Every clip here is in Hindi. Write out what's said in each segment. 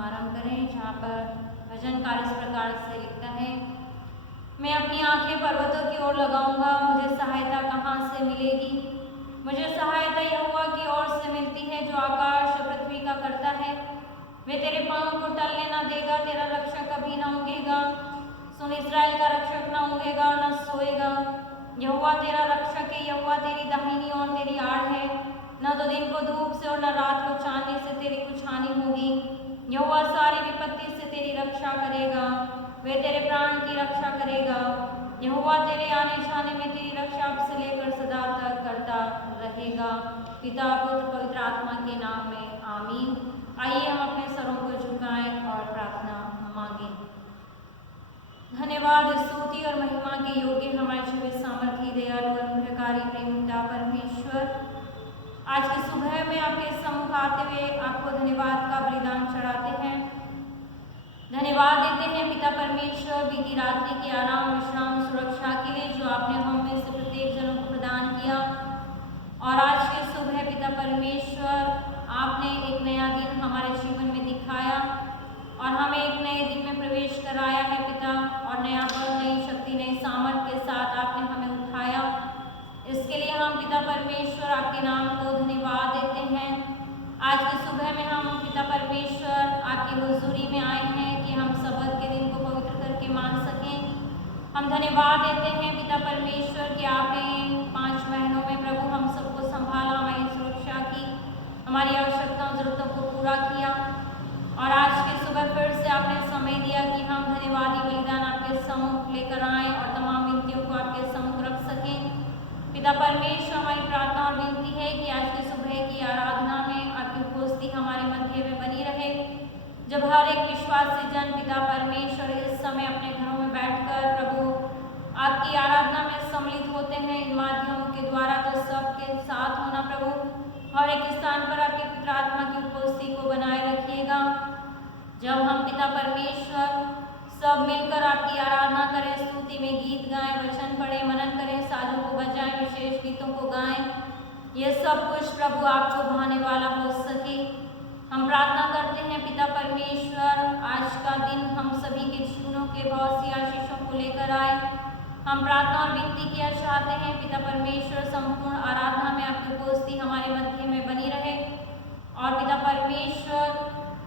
आरंभ करें, जहाँ पर भजनकार इस प्रकार से लिखता है। मैं अपनी आंखें पर्वतों की ओर लगाऊंगा, मुझे सहायता कहाँ से मिलेगी। मुझे सहायता यहोवा की ओर से मिलती है, जो आकाश और पृथ्वी का करता है। वे तेरे पाँव को टलने न देगा, तेरा रक्षक कभी न ऊँघेगा। सुन, इस्राएल का रक्षक न ऊँघेगा और न सोएगा। यहोवा तेरा रक्षक है, यहोवा तेरी दाहिनी और तेरी आड़ है। न तो दिन को धूप से और न रात को चांदनी से तेरी कुछ हानि होगी। यहोवा सारी विपत्ति से तेरी रक्षा करेगा, वे तेरे प्राण की रक्षा करेगा। यहोवा तेरे आने जाने में तेरी रक्षा अब से लेकर सदा तक करता रहेगा। पिता पुत्र पवित्र आत्मा के नाम में आमीन। आइए हम अपने सरों को झुकाएं और प्रार्थना मांगें। धन्यवाद, स्तुति और महिमा के योग्य हमारे जीवित सामर्थी दयालु अनुग्रहकारी प्रेम पिता परमेश्वर, आज की सुबह में आपके सम्मुख आते हुए आपको धन्यवाद का बलिदान चढ़ाते हैं। धन्यवाद देते हैं पिता परमेश्वर बीती रात्रि की आराम विश्राम सुरक्षा के लिए, जो आपने हम में से प्रत्येक जनों को प्रदान किया। और आज के सुबह पिता परमेश्वर, आपने एक नया दिन हमारे जीवन में दिखाया और हमें एक नए दिन में प्रवेश कराया है पिता। और नया बल, नई शक्ति, नई सामर्थ्य के साथ आपने हमें उठाया। इसके लिए हम पिता परमेश्वर आपके नाम को धन्यवाद देते हैं। आज की सुबह में हम पिता परमेश्वर आपकी हुजूरी में आए हैं कि हम सबत के दिन को पवित्र करके मान सकें। हम धन्यवाद देते हैं पिता परमेश्वर कि आपने 5 महीनों में प्रभु हम सबको संभाला, हमारी सुरक्षा की, हमारी आवश्यकताओं जरूरतों को पूरा किया। और आज के सुबह फिर से आपने समय दिया कि हम धन्यवादी बलिदान आपके सम्मुख लेकर आएँ और तमाम विनतियों को आपके सम्मुख रख सकें। पिता परमेश्वर, हमारी प्रार्थना और विनती है कि आज की सुबह की आराधना में आपकी उपस्थिति हमारे मध्य में बनी रहे। जब हर एक विश्वासी जन पिता परमेश्वर इस समय अपने घरों में बैठकर प्रभु आपकी आराधना में सम्मिलित होते हैं इन माध्यमों के द्वारा, तो सबके साथ होना प्रभु हर एक स्थान पर आपके पुत्र आत्मा की उपस्थिति को बनाए रखिएगा। जब हम पिता परमेश्वर सब मिलकर आपकी आराधना करें, स्तुति में गीत गाएं, वचन पढ़ें, मनन करें, साधों को बजाएं, विशेष गीतों को गाएं, ये सब कुछ प्रभु आपको भाने वाला हो सके। हम प्रार्थना करते हैं पिता परमेश्वर, आज का दिन हम सभी के जीवनों के बहुत सी आशीषों को लेकर आए। हम प्रार्थना और विनती किया चाहते हैं पिता परमेश्वर, संपूर्ण आराधना में आपकी उपस्थिति हमारे मध्य में बनी रहे। और पिता परमेश्वर,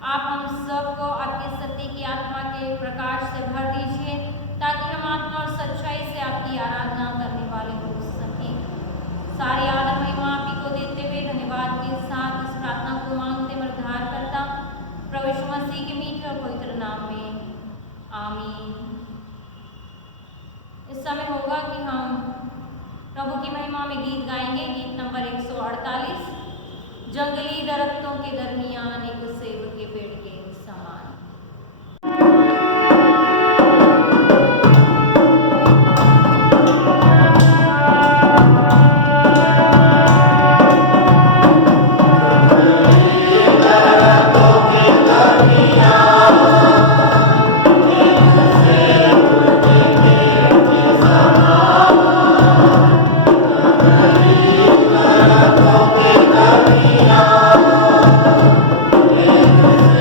आप हम सबको आपके सत्य की आत्मा के प्रकाश से भर दीजिए, ताकि हम आत्मा और सच्चाई से आपकी आराधना करने वाले हो सकें। सारी आदर महिमा आप ही को देते हुए धन्यवाद के साथ इस प्रार्थना को मांगते मैं उद्धार करता प्रभु यीशु मसीह के मीठे और पवित्र नाम में आमीन। इस समय होगा कि हम प्रभु की महिमा में गीत गाएंगे। गीत नंबर 148, जंगली दरख्तों के दरमियान एक सेब के पेड़ के समान।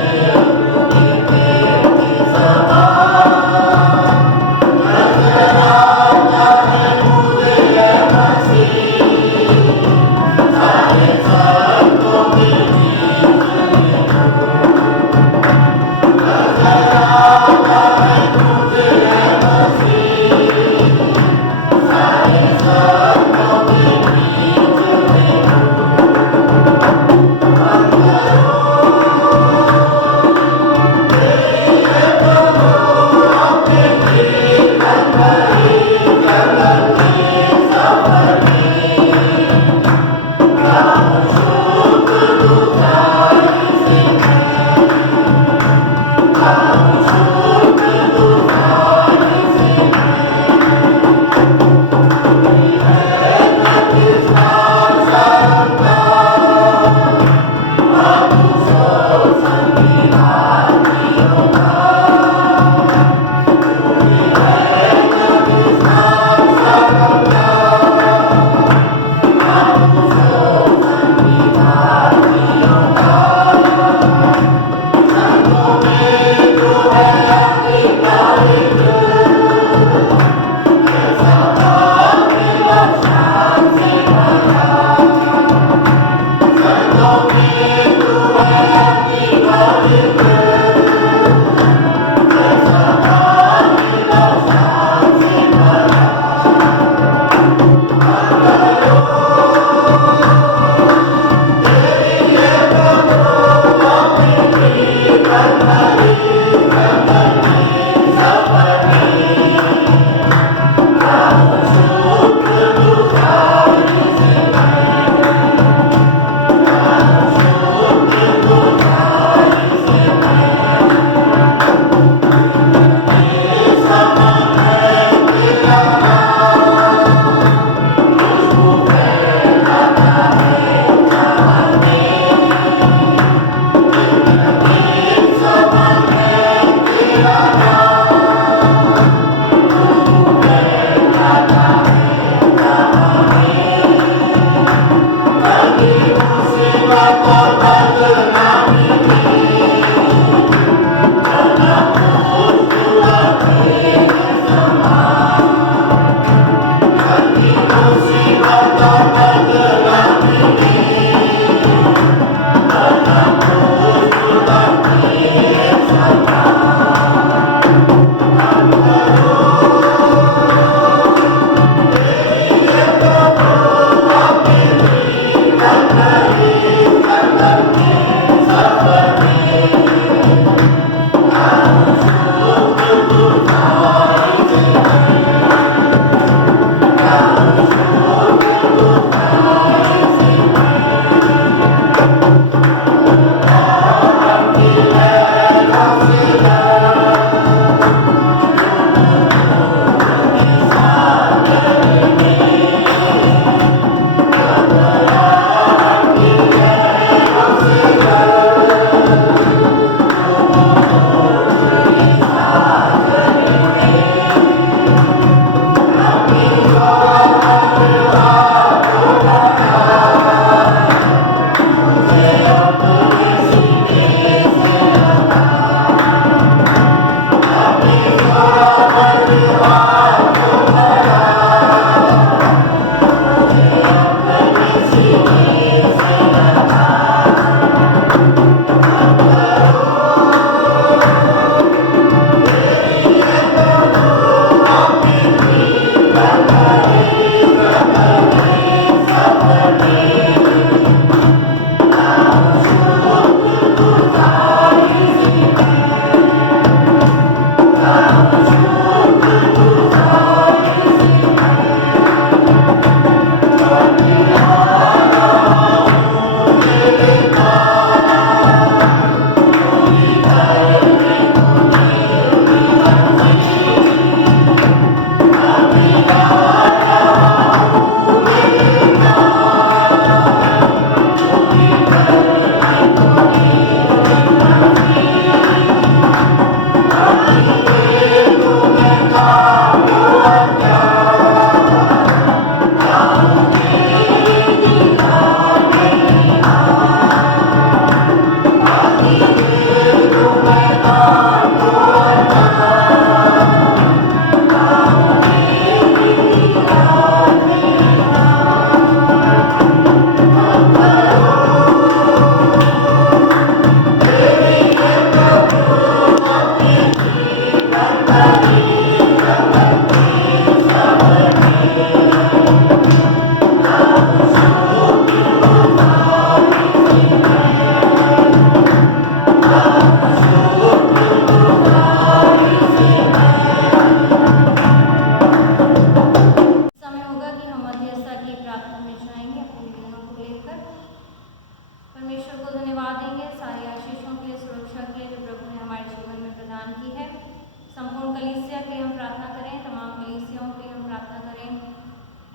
Yeah.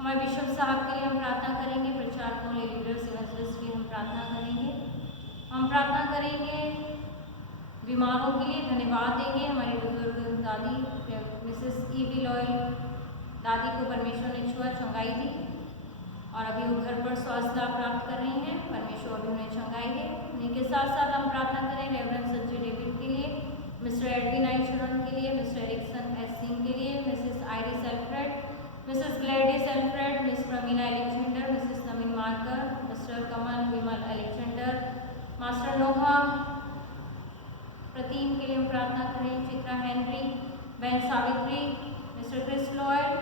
हमारे बिशप साहब के लिए हम प्रार्थना करेंगे, प्रचारकों लिए, लीडर्स, इवेंजलिस्ट के लिए हम प्रार्थना करेंगे। हम प्रार्थना करेंगे बीमारों के लिए, धन्यवाद देंगे हमारी बुजुर्ग दादी मिसेस ईवी लॉयल दादी को परमेश्वर ने छुआ, चंगाई दी और अभी वो घर पर स्वास्थ्य लाभ प्राप्त कर रही हैं। परमेश्वर अभी उन्हें चंगाई दे। उन्हीं के साथ साथ हम प्रार्थना करें रेवरेंड संजय डेविड के लिए, मिस्टर एडविन आई शरण के लिए, मिस्टर एरिक्सन एस सिंह के लिए, Mrs Iris Alfred, Mrs Gladys Alfred, Miss Pramila Alexander, Mrs Naveen Marker, Mr Kamal Vimal Alexander, Master Noah Pratim के लिए हम प्रार्थना करें, चित्रा हेनरी, बहन Savitri, Mr Chris Lloyd,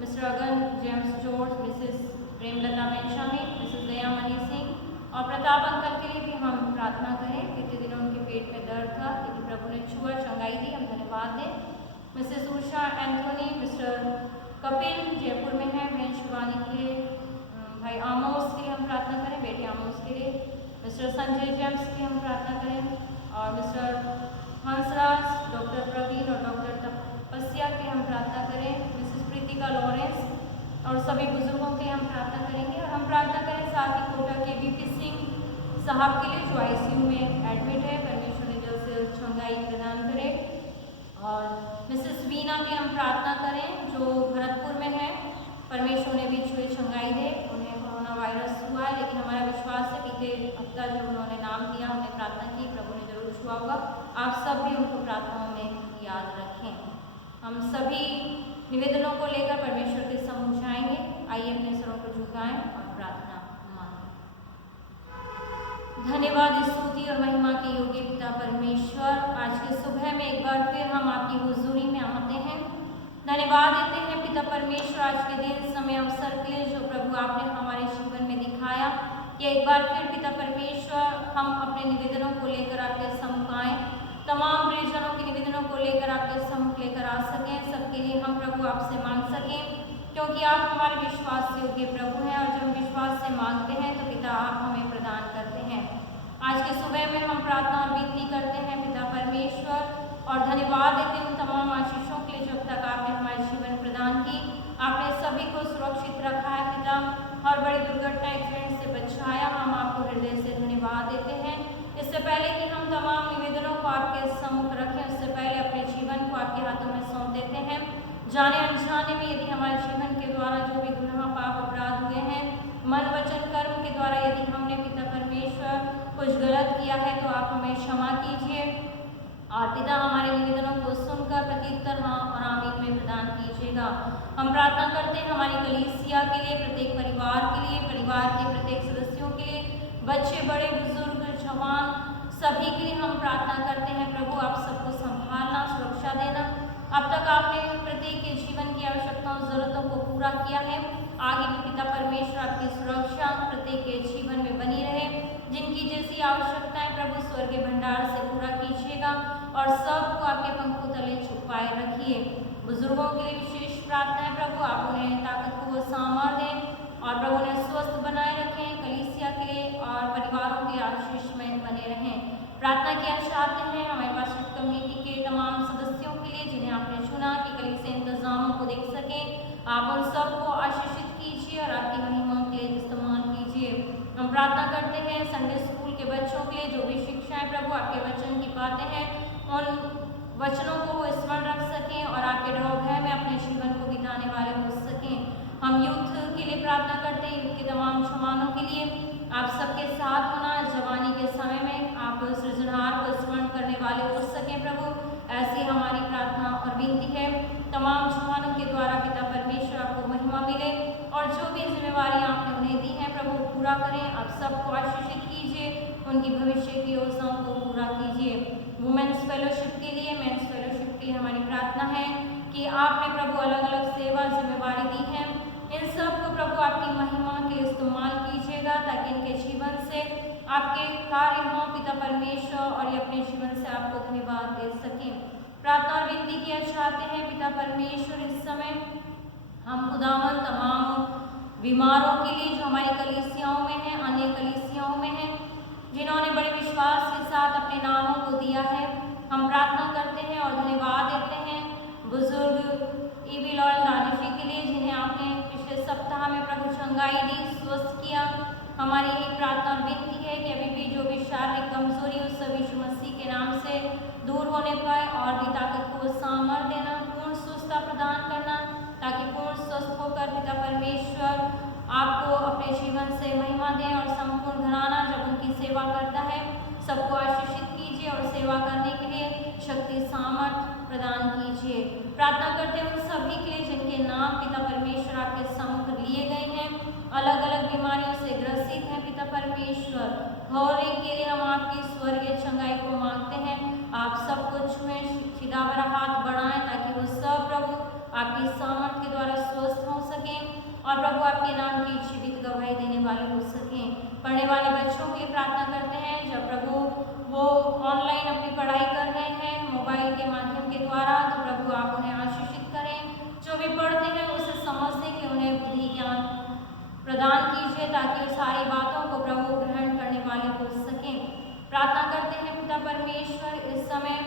Mr Agan James George, Mrs Premlata Menshami, Mrs Daya Mani Singh और प्रताप अंकल के लिए भी हम प्रार्थना करें। कितने दिनों उनके पेट में दर्द था, लेकिन प्रभु ने छुआ, चंगाई दी, हम धन्यवाद दें। Mrs Usha Anthony, mister Kapil Jaipur में है, बहन शिवानी के लिए, भाई आमोस के लिए हम प्रार्थना करें, बेटे आमोस के लिए, मिस्टर संजय जेम्स के लिए हम प्रार्थना करें और मिस्टर हंसराज, डॉक्टर प्रवीण और डॉक्टर तपस्या के लिए हम प्रार्थना करें, मिसेस प्रीतिका लॉरेंस और सभी बुजुर्गों के लिए हम प्रार्थना करेंगे। और हम प्रार्थना करें साथ ही कोटा के बीपी सिंह साहब के लिए जो आईसीयू में एडमिट है, परमेश्वर ने जल्द से जल्द चंगाई प्रदान करे। और मिसेस वीना के लिए हम प्रार्थना करें जो भरतपुर में है, परमेश्वर ने भी छुए, चंगाई दे। उन्हें कोरोना वायरस हुआ है, लेकिन हमारा विश्वास है बीते हफ्ता जब उन्होंने नाम लिया, हमने प्रार्थना की, प्रभु ने जरूर छुआ होगा। आप सब भी उनको प्रार्थनाओं में याद रखें। हम सभी निवेदनों को लेकर परमेश्वर के सम्मुख जाएंगे। आइए अपने सरों को झुकाएं और प्रार्थना मांगें। धन्यवाद, स्तुति और महिमा के योग्य पिता परमेश्वर, आज के सुबह में एक बार फिर हम आपकी हुजूरी में आते हैं। धन्यवाद देते हैं पिता परमेश्वर आज के दिन, समय, अवसर के लिए जो प्रभु आपने हमारे जीवन में दिखाया कि एक बार फिर पिता परमेश्वर हम अपने निवेदनों को लेकर आपके सम्मुख आएं, तमाम प्रियजनों के निवेदनों को लेकर आपके सम्मुख लेकर आ सकें। सबके लिए हम प्रभु आपसे मांग सकें, क्योंकि आप हमारे विश्वास योग्य प्रभु हैं और जब हम विश्वास से मांगते हैं तो पिता आप हमें प्रदान करते हैं। आज के सुबह में हम प्रार्थना और विनती करते हैं पिता परमेश्वर और धन्यवाद देते हैं उन तमाम आशीषों के लिए जो अब तक आपने हमारे जीवन प्रदान की। आपने सभी को सुरक्षित रखा है पिता, हर बड़ी दुर्घटना एक्सीडेंट से बचाया। हम आपको हृदय से धन्यवाद देते हैं। इससे पहले कि हम तमाम निवेदनों को आपके सम्मुख रखें, उससे पहले अपने जीवन को आपके हाथों में सौंप देते हैं। जाने अनजाने में यदि हमारे जीवन के द्वारा जो भी गुनाह, पाप, अपराध हुए हैं, मन, वचन, कर्म के द्वारा यदि हमने पिता परमेश्वर कुछ गलत किया है तो आप हमें क्षमा कीजिए और पिता हमारे निवेदनों को सुनकर प्रत्युत्तर हाँ और आमीन में प्रदान कीजिएगा। हम प्रार्थना करते हैं हमारी कलीसिया के लिए, प्रत्येक परिवार के लिए, परिवार के प्रत्येक सदस्यों के लिए, बच्चे, बड़े, बुजुर्ग, जवान, सभी के लिए हम प्रार्थना करते हैं। प्रभु आप सबको संभालना, सुरक्षा देना। अब तक आपने प्रत्येक के जीवन की आवश्यकताओं, जरूरतों को पूरा किया है। आगे भी पिता परमेश्वर आपकी सुरक्षा प्रत्येक के जीवन में बनी रहे। जिनकी जैसी आवश्यकताएं प्रभु स्वर्गीय भंडार से पूरा कीजिएगा और सबको आपके पंखों तले छुपाए रखिए। बुजुर्गों के लिए विशेष प्रार्थना है प्रभु, आप उन्हें ताकत को सामर्थ्य दें और प्रभु उन्हें स्वस्थ बनाए रखें। कलीसिया के लिए और परिवारों के आशीष में बने रहें। प्रार्थना किया चाहते हैं हमारे पास कम्युनिटी के तमाम सदस्यों के लिए जिन्हें आपने चुना कि कलीसिया इंतजामों को देख सकें। आप उन सबको आशीषित कीजिए और आपकी महिमा के लिए इस्तेमाल कीजिए। हम प्रार्थना करते हैं संडे स्कूल के बच्चों के लिए, जो भी शिक्षाएं प्रभु आपके वचन की बातें हैं, उन वचनों को वो स्मरण रख सकें और आपके डर भय में अपने जीवन को बिताने वाले हो सकें। हम यूथ के लिए प्रार्थना करते हैं, यूथ के तमाम जवानों के लिए आप सबके साथ होना, जवानी के समय में आप सृजनहार को स्मरण करने वाले हो सकें प्रभु, ऐसी हमारी प्रार्थना और विनती है। तमाम जवानों के द्वारा पिता परमेश्वर आपको महिमा मिले और जो भी जिम्मेवारी आपने उन्हें दी है प्रभु पूरा करें। आप सबको आशीषित कीजिए, उनकी भविष्य की योजनाओं को पूरा कीजिए। वुमेन्स फेलोशिप के लिए, मेंस फेलोशिप के लिए हमारी प्रार्थना है कि आपने प्रभु अलग अलग सेवा जिम्मेवारी दी है, इन सब को प्रभु आपकी महिमा के लिए इस्तेमाल कीजिएगा ताकि इनके जीवन से आपके कार्य हों पिता परमेश्वर और ये अपने जीवन से आपको धन्यवाद दे सकें। प्रार्थना और विनती किया चाहते हैं पिता परमेश्वर, इस समय हम खुदावन तमाम बीमारों के लिए जो हमारी कलीसियाओं में हैं, अन्य कलीसियाओं में हैं, जिन्होंने बड़े विश्वास के साथ अपने नामों को दिया है, हम प्रार्थना करते हैं और धन्यवाद देते हैं। बुजुर्ग ईवी लॉयल दादी जी के लिए जिन्हें आपने पिछले सप्ताह में हमारी यही प्रार्थना और विनती है कि अभी भी जो भी शारीरिक कमजोरी उस सब यीशु मसीह के नाम से दूर होने पाए और भी ताकत को सामर्थ्य देना, पूर्ण सुस्थता प्रदान करना, ताकि पूर्ण स्वस्थ होकर पिता परमेश्वर आपको अपने जीवन से महिमा दें और संपूर्ण घराना जब उनकी सेवा करता है सबको आशीषित कीजिए और सेवा करने के लिए शक्ति सामर्थ्य प्रदान कीजिए। प्रार्थना करते हैं उन सभी के लिए जिनके नाम पिता परमेश्वर आपके सम्मुख लिए गए हैं, अलग अलग बीमारियों से ग्रसित हैं पिता परमेश्वर, हर एक के लिए हम आपकी स्वर्गीय चंगाई को मांगते हैं। आप सब कुछ में सीधा भरा हाथ बढ़ाएं ताकि वो सब प्रभु आपकी सामर्थ्य के द्वारा स्वस्थ हो सकें और प्रभु आपके नाम की जीवित गवाही देने वाले हो सकें। पढ़ने वाले बच्चों की प्रार्थना करते हैं जब प्रभु वो ऑनलाइन अपनी पढ़ाई कर रहे हैं मोबाइल के माध्यम के द्वारा, तो प्रभु आप उन्हें आशीषित करें। जो भी पढ़ते हैं उसे समझने के उन्हें बुद्धि ज्ञान प्रदान कीजिए ताकि वो सारी बातों को प्रभु ग्रहण करने वाले हो सकें। प्रार्थना करते हैं पिता परमेश्वर इस समय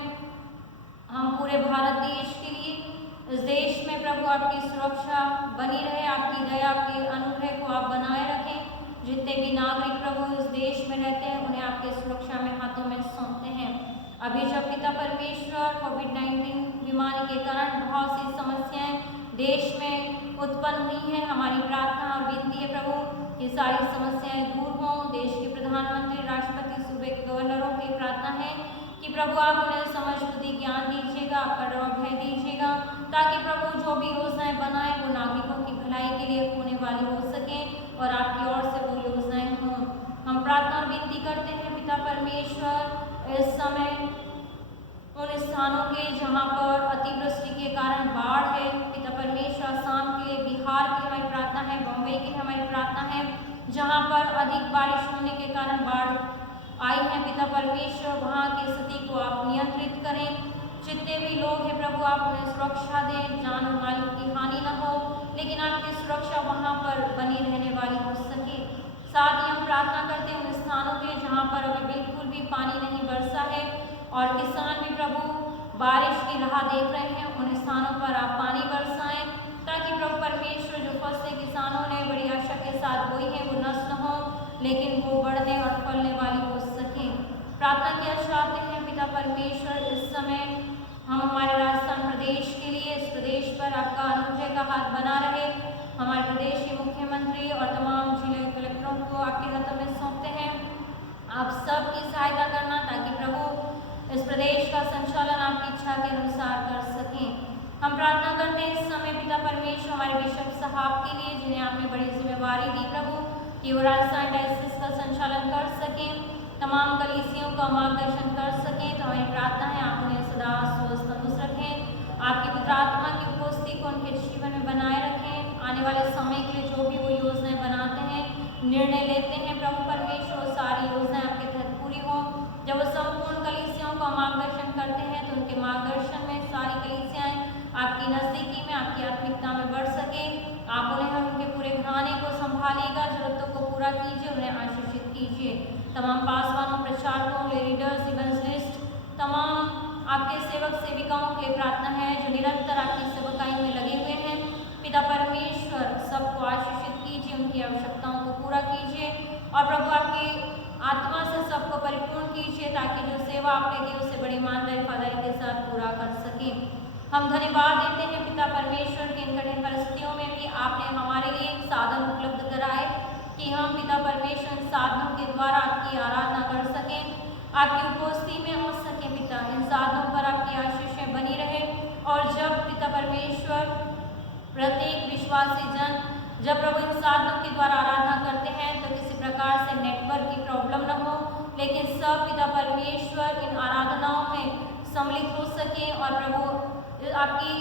हम पूरे भारत देश के लिए, इस देश में प्रभु आपकी सुरक्षा बनी रहे, आपकी दया आपके अनुग्रह को आप बनाए रखें। जितने भी नागरिक प्रभु इस देश में रहते हैं उन्हें आपके सुरक्षा में हाथों में सौंपते हैं। अभी जब पिता परमेश्वर कोविड-19 बीमारी के कारण बहुत सी समस्याएं देश में उत्पन्न हुई हैं, हमारी प्रार्थना और विनती है प्रभु ये सारी समस्याएं दूर हों। देश के प्रधानमंत्री, राष्ट्रपति, सूबे के गवर्नरों की प्रार्थना है कि प्रभु आप उन्हें समझ बुद्धि ज्ञान दीजिएगा, आपका डर भय दीजिएगा ताकि प्रभु जो भी योजनाएं बनाए वो नागरिकों की भलाई के लिए होने वाली हो सकें और आपकी ओर से वो योजनाएं हों। हम प्रार्थना और विनती करते हैं पिता परमेश्वर इस समय उन स्थानों के जहाँ पर अतिवृष्टि के कारण बाढ़ है, पिता परमेश्वर असम के लिए, बिहार की हमारी प्रार्थना है, बम्बई की हमारी प्रार्थना है जहाँ पर अधिक बारिश होने के कारण बाढ़ आई है। पिता परमेश्वर वहाँ की स्थिति को आप नियंत्रित करें। जितने भी लोग हैं प्रभु आप उन्हें सुरक्षा दें, जान और माल की हानि न हो, लेकिन आपकी सुरक्षा वहाँ पर बनी रहने वाली हो सके। साथ ही हम प्रार्थना करते हैं उन स्थानों के जहाँ पर अभी बिल्कुल भी पानी नहीं बरसा है और किसान भी प्रभु बारिश की राह देख रहे हैं, उन स्थानों पर आप पानी बरसाएं ताकि प्रभु परमेश्वर जो फसलें किसानों ने बड़ी आशा के साथ बोई है वो नष्ट न हो लेकिन वो बढ़ने और फलने वाली हो सकें। प्रार्थना किया चाहते हैं पिता परमेश्वर इस समय हम हमारे राजस्थान प्रदेश के लिए, इस प्रदेश पर आपका अनुग्रह का हाथ बना रहे। हमारे प्रदेश के मुख्यमंत्री और तमाम जिले कलेक्टरों को आपके हाथों में सौंपते हैं। आप सबकी सहायता करना ताकि प्रभु इस प्रदेश का संचालन आपकी इच्छा के अनुसार कर सकें। हम प्रार्थना करते हैं इस समय पिता परमेश्वर हमारे बिशप साहब के लिए जिन्हें आपने बड़ी जिम्मेवारी दी प्रभु कि वो राजस्थान डायसिस का संचालन कर सकें, तमाम कलीसियों का मार्गदर्शन कर सकें। तो हमारी प्रार्थना है आप उन्हें सदा स्वस्थ तंदुरुस्त रखें, आपकी पवित्र आत्मा की उपस्थिति को उनके जीवन में बनाए रखें। आने वाले समय के लिए जो भी वो योजनाएं बनाते हैं, निर्णय लेते हैं प्रभु परमेश्वर सारी योजनाएं आपके तहत पूरी हों। जब वो संपूर्ण कलीसियों का मार्गदर्शन करते हैं तो उनके मार्गदर्शन में सारी कलीसियाएं आपकी नज़दीकी में, आपकी आत्मिकता में बढ़ सके। आप उन्हें और उनके पूरे घराने को संभालिएगा, जरूरतों को पूरा कीजिए, उन्हें आशीषित कीजिए। तमाम पासवानों, प्रचारकों, लीडर्स, इवेंजलिस्ट, तमाम आपके सेवक सेविकाओं के लिए प्रार्थना है जो निरंतर आपकी सेवकाई में लगे हुए हैं। पिता परमेश्वर सबको आशीषित कीजिए, उनकी आवश्यकताओं को पूरा कीजिए और प्रभु आपकी आत्मा से सबको परिपूर्ण कीजिए ताकि जो सेवा आपने दी उसे बड़ी ईमानदारी वफादारी के साथ पूरा कर सकें। हम धन्यवाद देते हैं पिता परमेश्वर की इन कठिन परिस्थितियों में भी आपने हमारे लिए एक साधन उपलब्ध कराए कि हम पिता परमेश्वर इन साधनों के द्वारा आपकी आराधना कर सकें, आपकी उपस्थिति में हो सके। पिता इन साधनों पर आपकी आशीषें बनी रहे और जब पिता परमेश्वर प्रत्येक विश्वासी जन जब प्रभु इन साधनों के द्वारा आराधना करते हैं तो किसी प्रकार से नेटवर्क की प्रॉब्लम न हो, लेकिन सब पिता परमेश्वर इन आराधनाओं में सम्मिलित हो सके और प्रभु आपकी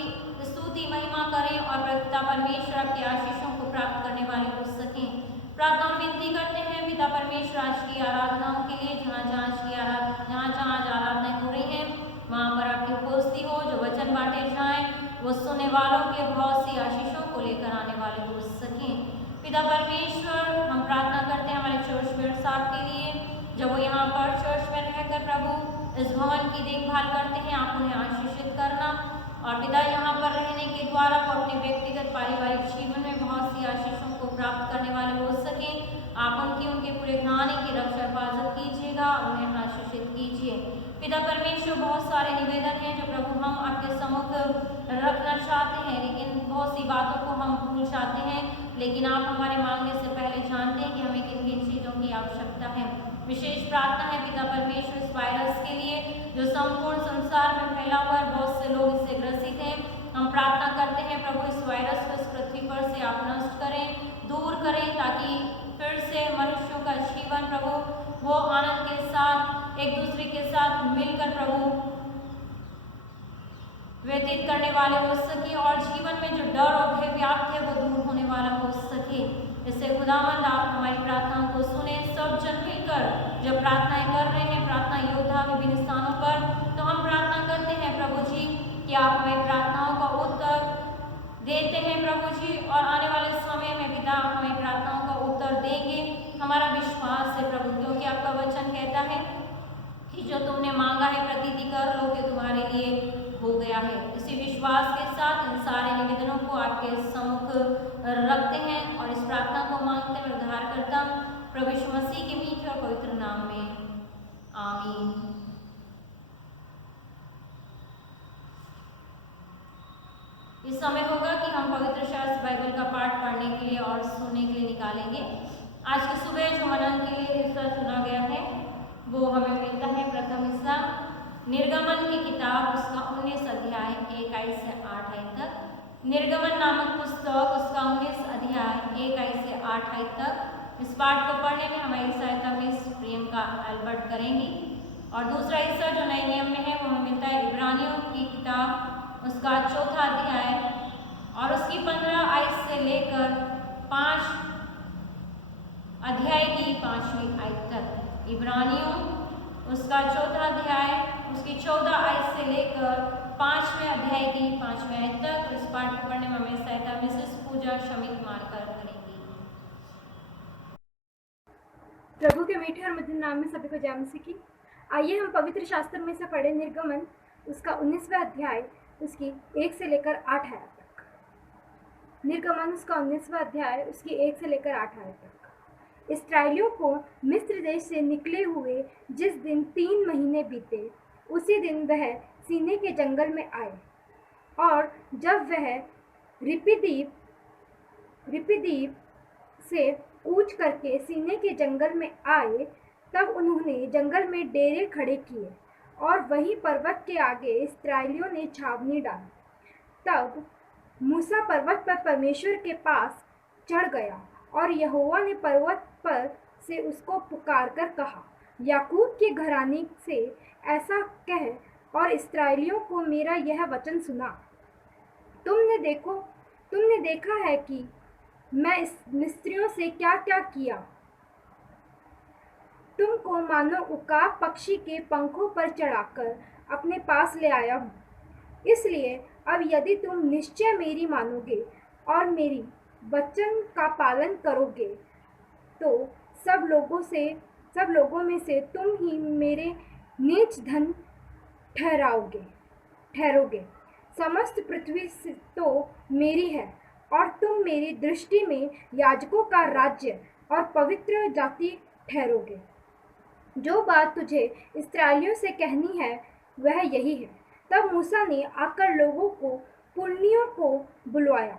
स्तुति महिमा करें और पिता परमेश्वर आपकी आशीषों को प्राप्त करने वाले हो सकें। प्रार्थना और विनती करते हैं पिता परमेश्वर आज की आराधनाओं के लिए, जहाँ जहाँ आज आराधनाएं हो रही हैं वहाँ पर आपकी उपस्थिति हो, जो वचन बांटे जाएं वो सुनने वालों के बहुत सी आशीषों को लेकर आने वाले हो सकें। पिता परमेश्वर हम प्रार्थना करते हैं हमारे चर्च मेयर साहब के लिए, जब वो यहाँ पर चर्च में रहकर प्रभु इस भवन की देखभाल करते हैं, आप उन्हें आशीषित करना और पिता यहाँ पर रहने के द्वारा वो अपने व्यक्तिगत पारिवारिक जीवन में बहुत सी आशीषों को प्राप्त करने वाले हो सकें। आप उनके पूरे घराने की रक्षा हिफाजत कीजिएगा, उन्हें आशीषित कीजिए। पिता परमेश्वर, बहुत सारे निवेदन हैं जो प्रभु हम आपके सम्मुख रखना चाहते हैं, लेकिन बहुत सी बातों को हम भूल जाते हैं, लेकिन आप हमारे मांगने से पहले जानते हैं कि हमें किन किन चीज़ों की आवश्यकता है। विशेष प्रार्थना है पिता परमेश्वर इस वायरस के लिए जो संपूर्ण संसार में फैला हुआ है, बहुत से लोग इससे ग्रसित हैं। हम प्रार्थना करते हैं प्रभु इस वायरस को इस पृथ्वी पर से आप नष्ट करें, दूर करें, ताकि फिर से मनुष्यों का जीवन प्रभु वो आनंद के साथ एक दूसरे के साथ मिलकर प्रभु व्यतीत करने वाले हो सके और जीवन में जो डर और भय व्याप्त है वो दूर होने वाला हो सके। इससे खुदावंद आप हमारी प्रार्थनाओं को सुने। सब जन मिलकर जब प्रार्थनाएं कर रहे हैं, प्रार्थना योद्धा विभिन्न स्थानों पर, तो हम प्रार्थना करते हैं प्रभु जी कि आप हमें प्रार्थनाओं का उत्तर देते हैं प्रभु जी, और आने वाले समय में पिता आप हमें प्रार्थनाओं का उत्तर देंगे। हमारा विश्वास है प्रभु, क्योंकि आपका वचन कहता है कि जो तुमने मांगा है प्रतीति कर लो कि तुम्हारे लिए हो गया है। इसी विश्वास के साथ इन सारे निवेदनों को आपके सम्मुख रखते हैं और इस प्रार्थना को मांगते हुए उद्धारकर्ता प्रभु यीशु मसीह के मीठे और पवित्र नाम में, आमीन। इस समय होगा कि हम पवित्र शास्त्र बाइबल का पाठ पढ़ने के लिए और सुनने के लिए निकालेंगे। आज की सुबह जो मनन के लिए हिस्सा चुना गया है वो हमें मिलता है प्रथम हिस्सा निर्गमन की किताब, उसका 19 अध्याय 1 से 8 तक। निर्गमन नामक पुस्तक, उसका 19 अध्याय 1 से 8 तक। इस पाठ को पढ़ने में हमारी सहायता मिस प्रियंका एल्बर्ट करेंगी। और दूसरा हिस्सा जो नए नियम में है वो हमें मिलता है इब्रानियों की किताब, उसका 4 अध्याय और उसकी 15 से लेकर 5 अध्याय की 5वीं आयत तक। इब्रानियों उसका 4 अध्याय उसकी 14 से लेकर 5वें अध्याय की 5वीं आयत तक। इस पाठ को पढ़ने में हमें सहायता मिसेस पूजा शमित मारकर करेंगी। प्रभु के मीठे और मधुर नाम में सभी को जय मसीह की। आइए हम पवित्र शास्त्र में से पढ़े निर्गमन उसका 19वां अध्याय उसकी 1 से लेकर 8 आयत तक। निर्गमन उसका 19वां अध्याय उसकी 1 से लेकर 8 आयत तक। इस्राएलियों को मिस्र देश से निकले हुए जिस दिन 3 महीने बीते, उसी दिन वह सीने के जंगल में आए। और जब वह रिपिदीप से कूच करके सीने के जंगल में आए, तब उन्होंने जंगल में डेरे खड़े किए और वहीं पर्वत के आगे इस्राएलियों ने छावनी डाली। तब मूसा पर्वत पर परमेश्वर के पास चढ़ गया और यहोवा ने पर्वत पर से उसको पुकार कर कहा, याकूब के घराने से ऐसा कह और इस्राएलियों को मेरा यह वचन सुना। तुमने देखा है कि मैं इस मिस्रियों से क्या क्या किया। तुमको मानो उकाब पक्षी के पंखों पर चढ़ाकर अपने पास ले आया हूँ। इसलिए अब यदि तुम निश्चय मेरी मानोगे और मेरी वचन का पालन करोगे, तो सब लोगों में से तुम ही मेरे नीच धन ठहरोगे। समस्त पृथ्वी तो मेरी है और तुम मेरी दृष्टि में याजकों का राज्य और पवित्र जाति ठहरोगे। जो बात तुझे इस्राएलियों से कहनी है वह यही है। तब मूसा ने आकर लोगों को पुरनियों को बुलवाया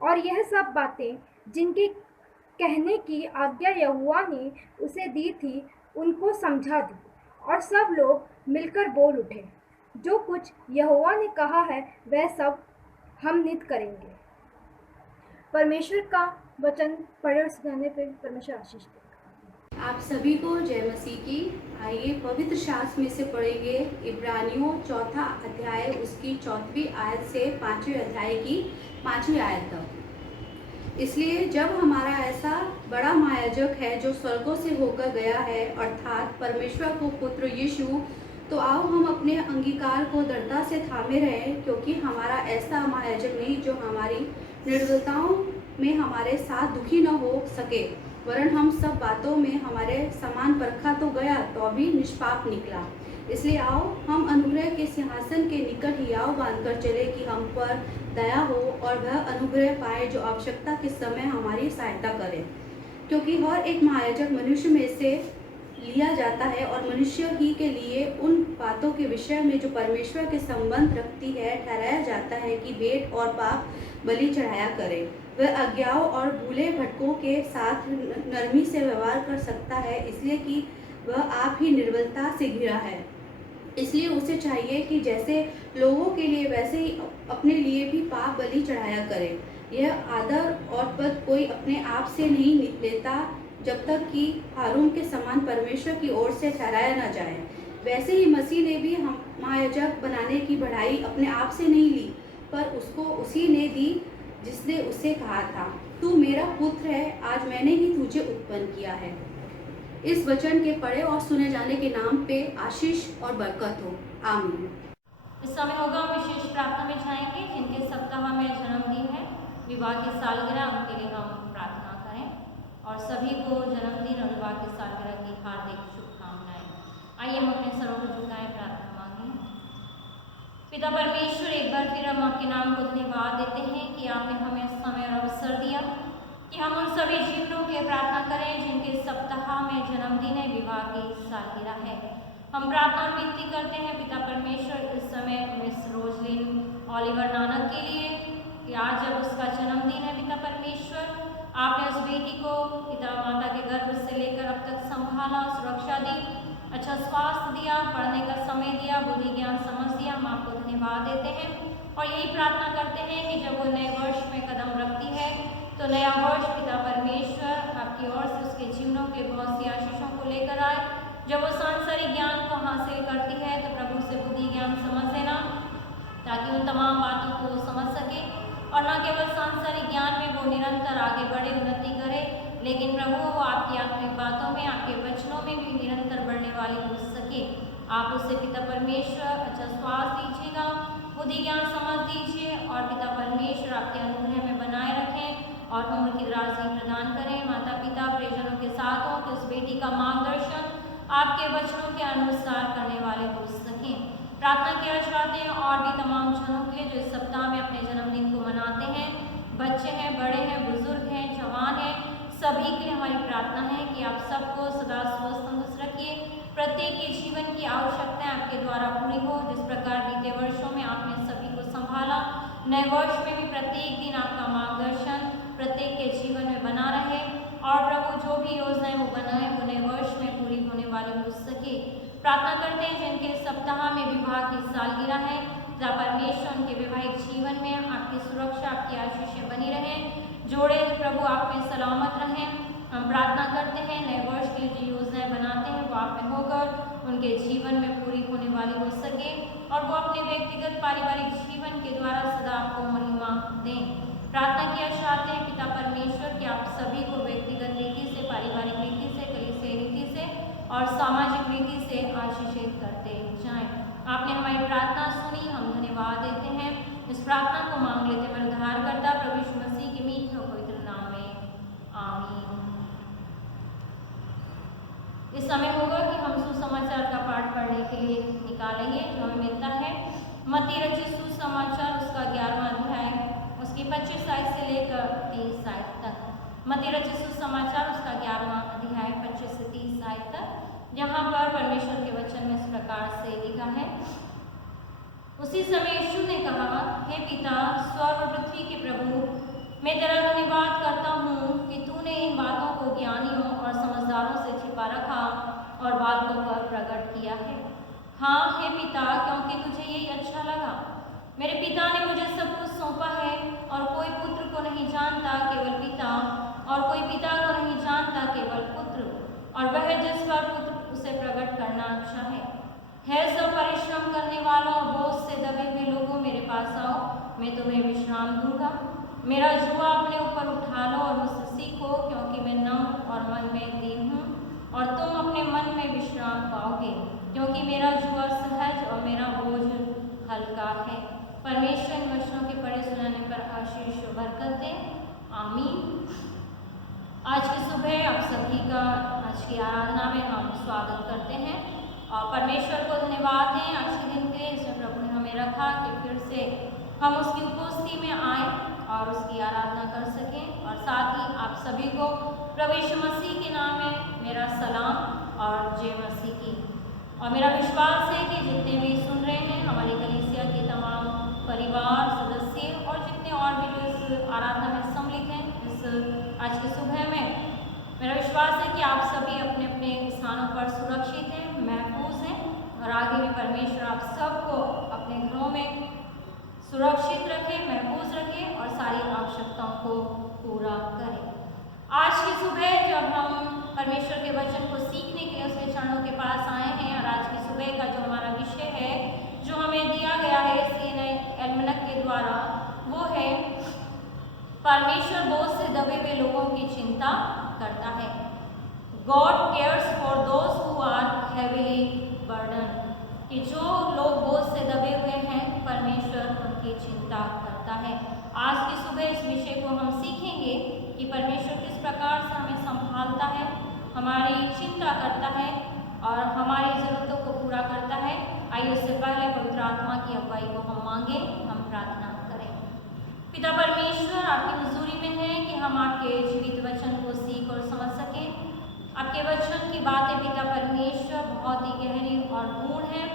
और यह सब बातें जिनके कहने की आज्ञा यहोवा ने उसे दी थी उनको समझा दी। और सब लोग मिलकर बोल उठे, जो कुछ यहोवा ने कहा है वह सब हम नित करेंगे। परमेश्वर का वचन पढ़े और सुनाने पर परमेश्वर आशीष दे। आप सभी को जय मसीह की। आइए पवित्र शास्त्र में से पढ़ेंगे इब्रानियों 4 अध्याय उसकी 4वीं आयत से 5वें अध्याय की 5वीं आयत तक। इसलिए जब हमारा ऐसा बड़ा महायाजक है जो स्वर्गों से होकर गया है, अर्थात परमेश्वर को पुत्र यीशु, तो आओ हम अपने अंगीकार को दृढ़ता से थामे रहें, क्योंकि हमारा ऐसा महायाजक नहीं जो हमारी निर्बलताओं में हमारे साथ दुखी न हो सके, वरन हम सब बातों में हमारे समान परखा तो गया तो भी निष्पाप निकला। इसलिए आओ हम अनुग्रह के सिंहासन के निकट हियाव बांधकर चले कि हम पर दया हो और वह अनुग्रह पाए जो आवश्यकता के समय हमारी सहायता करे। क्योंकि हर एक महायाजक मनुष्य में से लिया जाता है और मनुष्य ही के लिए उन बातों के विषय में जो परमेश्वर के संबंध रखती है ठहराया जाता है कि भेंट और पाप बलि चढ़ाया करे। वह अज्ञाओं और भूले भटकों के साथ नरमी से व्यवहार कर सकता है, इसलिए कि वह आप ही निर्बलता से घिरा है। इसलिए उसे चाहिए कि जैसे लोगों के लिए वैसे ही अपने लिए भी पाप बलि चढ़ाया करे। यह आदर और पद कोई अपने आप से नहीं लेता जब तक कि हारून के समान परमेश्वर की ओर से ठहराया न जाए। वैसे ही मसीह ने भी हम महायाजक बनाने की बढ़ाई अपने आप से नहीं ली, पर उसको उसी ने दी जिसने उसे कहा था, तू मेरा पुत्र है, आज मैंने ही तुझे उत्पन्न किया है। इस वचन के पढ़े और सुने जाने के नाम पे आशीष और बरकत हो। आमीन। इस समय होगा हम विशेष प्रार्थना में जाएंगे। जिनके सप्ताह में जन्मदिन है, विवाह की सालगिरह, उनके लिए हम प्रार्थना करें और सभी को जन्मदिन और विवाह की सालगिरह की हार्दिक शुभकामनाएं। आइए हम अपने सरों को झुकाएं, प्रार्थना मांगें। पिता परमेश्वर, एक बार फिर हम आपके नाम को धन्यवाद देते हैं कि आपने हमें समय और अवसर दिया कि हम उन सभी जीवनों के प्रार्थना करें जिनके सप्ताह में जन्मदिन है, विवाह की सालगिरह है। हम प्रार्थना और विनती करते हैं पिता परमेश्वर, इस समय मिस रोजलिन ओलिवर नानक के लिए कि आज जब उसका जन्मदिन है पिता परमेश्वर, आपने उस बेटी को पिता माता के गर्भ से लेकर अब तक संभाला, सुरक्षा दी, अच्छा स्वास्थ्य दिया, पढ़ने का समय दिया, बुद्धि ज्ञान समझ दिया। हम आपको धन्यवाद देते हैं और यही प्रार्थना करते हैं कि जब वो नए वर्ष में कदम रखती है तो नया वर्ष पिता परमेश्वर आपकी ओर से उसके जीवनों के बहुत सी आशीषों को लेकर आए। जब वो सांसारिक ज्ञान को हासिल करती है तो प्रभु से बुद्धि ज्ञान समझ लेना, ताकि उन तमाम बातों को वो समझ सके और न केवल सांसारिक ज्ञान में वो निरंतर आगे बढ़े, उन्नति करे, लेकिन प्रभु वो आपकी आत्मिक बातों में, आपके वचनों में भी निरंतर बढ़ने वाली हो सके। आप उससे पिता परमेश्वर अच्छा स्वास्थ्य दीजिएगा, बुद्धि ज्ञान समझ दीजिए और पिता परमेश्वर आपके अनुग्रह में बनाए रखें और उम्र की दराज़ी प्रदान करें। माता पिता परिजनों के साथ हो कि उस बेटी का मार्गदर्शन आपके वचनों के अनुसार करने वाले हो सकें। प्रार्थना किया चाहते हैं और भी तमाम जनों के लिए जो इस सप्ताह में अपने जन्मदिन को मनाते हैं, बच्चे हैं, बड़े हैं, बुजुर्ग हैं, जवान हैं, सभी के लिए हमारी प्रार्थना है कि आप सबको सदा स्वस्थ तंदुरुस्त रखिए, प्रत्येक के जीवन की आवश्यकताएं आपके द्वारा पूरी हो। जिस प्रकार बीते वर्षों में आपने सभी को संभाला, नए वर्ष में भी प्रत्येक दिन आपका मार्गदर्शन प्रत्येक के जीवन में बना रहे और प्रभु जो भी योजनाएं वो बनाए वो नए वर्ष में पूरी होने वाली हो सके। प्रार्थना करते हैं जिनके सप्ताह में विवाह की सालगिरह है, जहाँ परमेश्वर उनके वैवाहिक जीवन में आपकी सुरक्षा, आपकी आशीषें बनी रहें, जोड़े प्रभु आप में सलामत रहें। हम प्रार्थना करते हैं नए वर्ष के लिए जो योजनाएं बनाते हैं वो आप में होकर उनके जीवन में पूरी होने वाली हो सके और वो अपने व्यक्तिगत पारिवारिक जीवन के द्वारा सदा आपको महिमा दें। प्रार्थना किया चाहते हैं पिता परमेश्वर कि आप सभी को व्यक्तिगत रीति से, पारिवारिक रीति से, कलीसियाई रीति से और सामाजिक रीति से आशीषित करते जाएं। आपने हमारी प्रार्थना सुनी, हम धन्यवाद देते हैं। इस प्रार्थना को मांग लेते हैं उद्धारकर्ता प्रभु यीशु मसीह के मीठे और पवित्र नाम में, आमीन। इस समय होगा कि हम सुसमाचार का पाठ पढ़ने के लिए निकालेंगे जो हमें मिलता है मत्ती रचित सुसमाचार, उसका 11वां अध्याय, उसकी 25 आयत से लेकर 30 आयत तक। मत्ती रचित सुसमाचार उसका 11वां अध्याय 25 से 30 आयत तक, जहाँ पर परमेश्वर के वचन में इस प्रकार से लिखा है। उसी समय यीशु ने कहा, हे पिता, स्वर्ग और पृथ्वी के प्रभु, मैं तेरा धन्यवाद करता हूँ कि तूने इन बातों को ज्ञानियों और समझदारों से छिपा रखा और बातों पर प्रकट किया है। हाँ हे पिता, क्योंकि तुझे यही अच्छा लगा। मेरे पिता ने मुझे सब कुछ सौंपा है और कोई पुत्र को नहीं जानता केवल पिता, और कोई पिता को नहीं जानता केवल पुत्र, और वह जिस पर पुत्र उसे प्रकट करना चाहे। है सब परिश्रम करने वालों और बोझ से दबे हुए लोगों, मेरे पास आओ, मैं तुम्हें विश्राम दूंगा। मेरा जुआ अपने ऊपर उठा लो और मुझसे सीखो, क्योंकि मैं नम्र और मन में दीन हूँ, और तुम अपने मन में विश्राम पाओगे, क्योंकि मेरा जुआ सहज और मेरा बोझ हल्का है। परमेश्वर इन वचनों के पढ़े सुनाने पर आशीष और बरकत दे, आमीन। आज की सुबह आप सभी का आज की आराधना में हम स्वागत करते हैं और परमेश्वर को धन्यवाद दें आज के दिन के लिए, इसमें प्रभु ने हमें रखा कि फिर से हम उसकी उपस्थिति में आए और उसकी आराधना कर सकें। और साथ ही आप सभी को प्रभु यीशु मसीह के नाम में मेरा सलाम और जय मसीह की। और मेरा विश्वास है कि जितने भी सुन रहे हैं हमारी कलीसिया के तमाम परिवार सदस्य और जितने और भी जो इस आराधना में सम्मिलित हैं इस आज की सुबह में, मेरा विश्वास है कि आप सभी अपने अपने स्थानों पर सुरक्षित हैं, महफूज हैं और आगे भी परमेश्वर आप सबको अपने घरों में सुरक्षित रखे, महफूज रखे और सारी आवश्यकताओं को पूरा करे। आज की सुबह जब हम परमेश्वर के वचन को सीखने के लिए उसके चरणों के पास आए हैं और आज की सुबह का जो हमारा विषय है जो हमें दिया गया है सीएनआई एल्मनक के द्वारा, वो है परमेश्वर बोझ से दबे हुए लोगों की चिंता करता है। God cares for those who are heavily burden, कि जो लोग बोझ से दबे हुए हैं परमेश्वर उनकी चिंता करता है। आज की सुबह इस विषय को हम सीखेंगे कि परमेश्वर किस प्रकार से हमें संभालता है, हमारी चिंता करता है और हमारी ज़रूरतों को पूरा करता है। आइए उससे पहले पवित्र आत्मा की अगुवाई को हम मांगे, हम प्रार्थना करें। पिता परमेश्वर, आपकी मंजूरी में है कि हम आपके जीवित वचन को सीख और समझ सकें। आपके वचन की बातें पिता परमेश्वर बहुत ही गहरी और गूढ़ हैं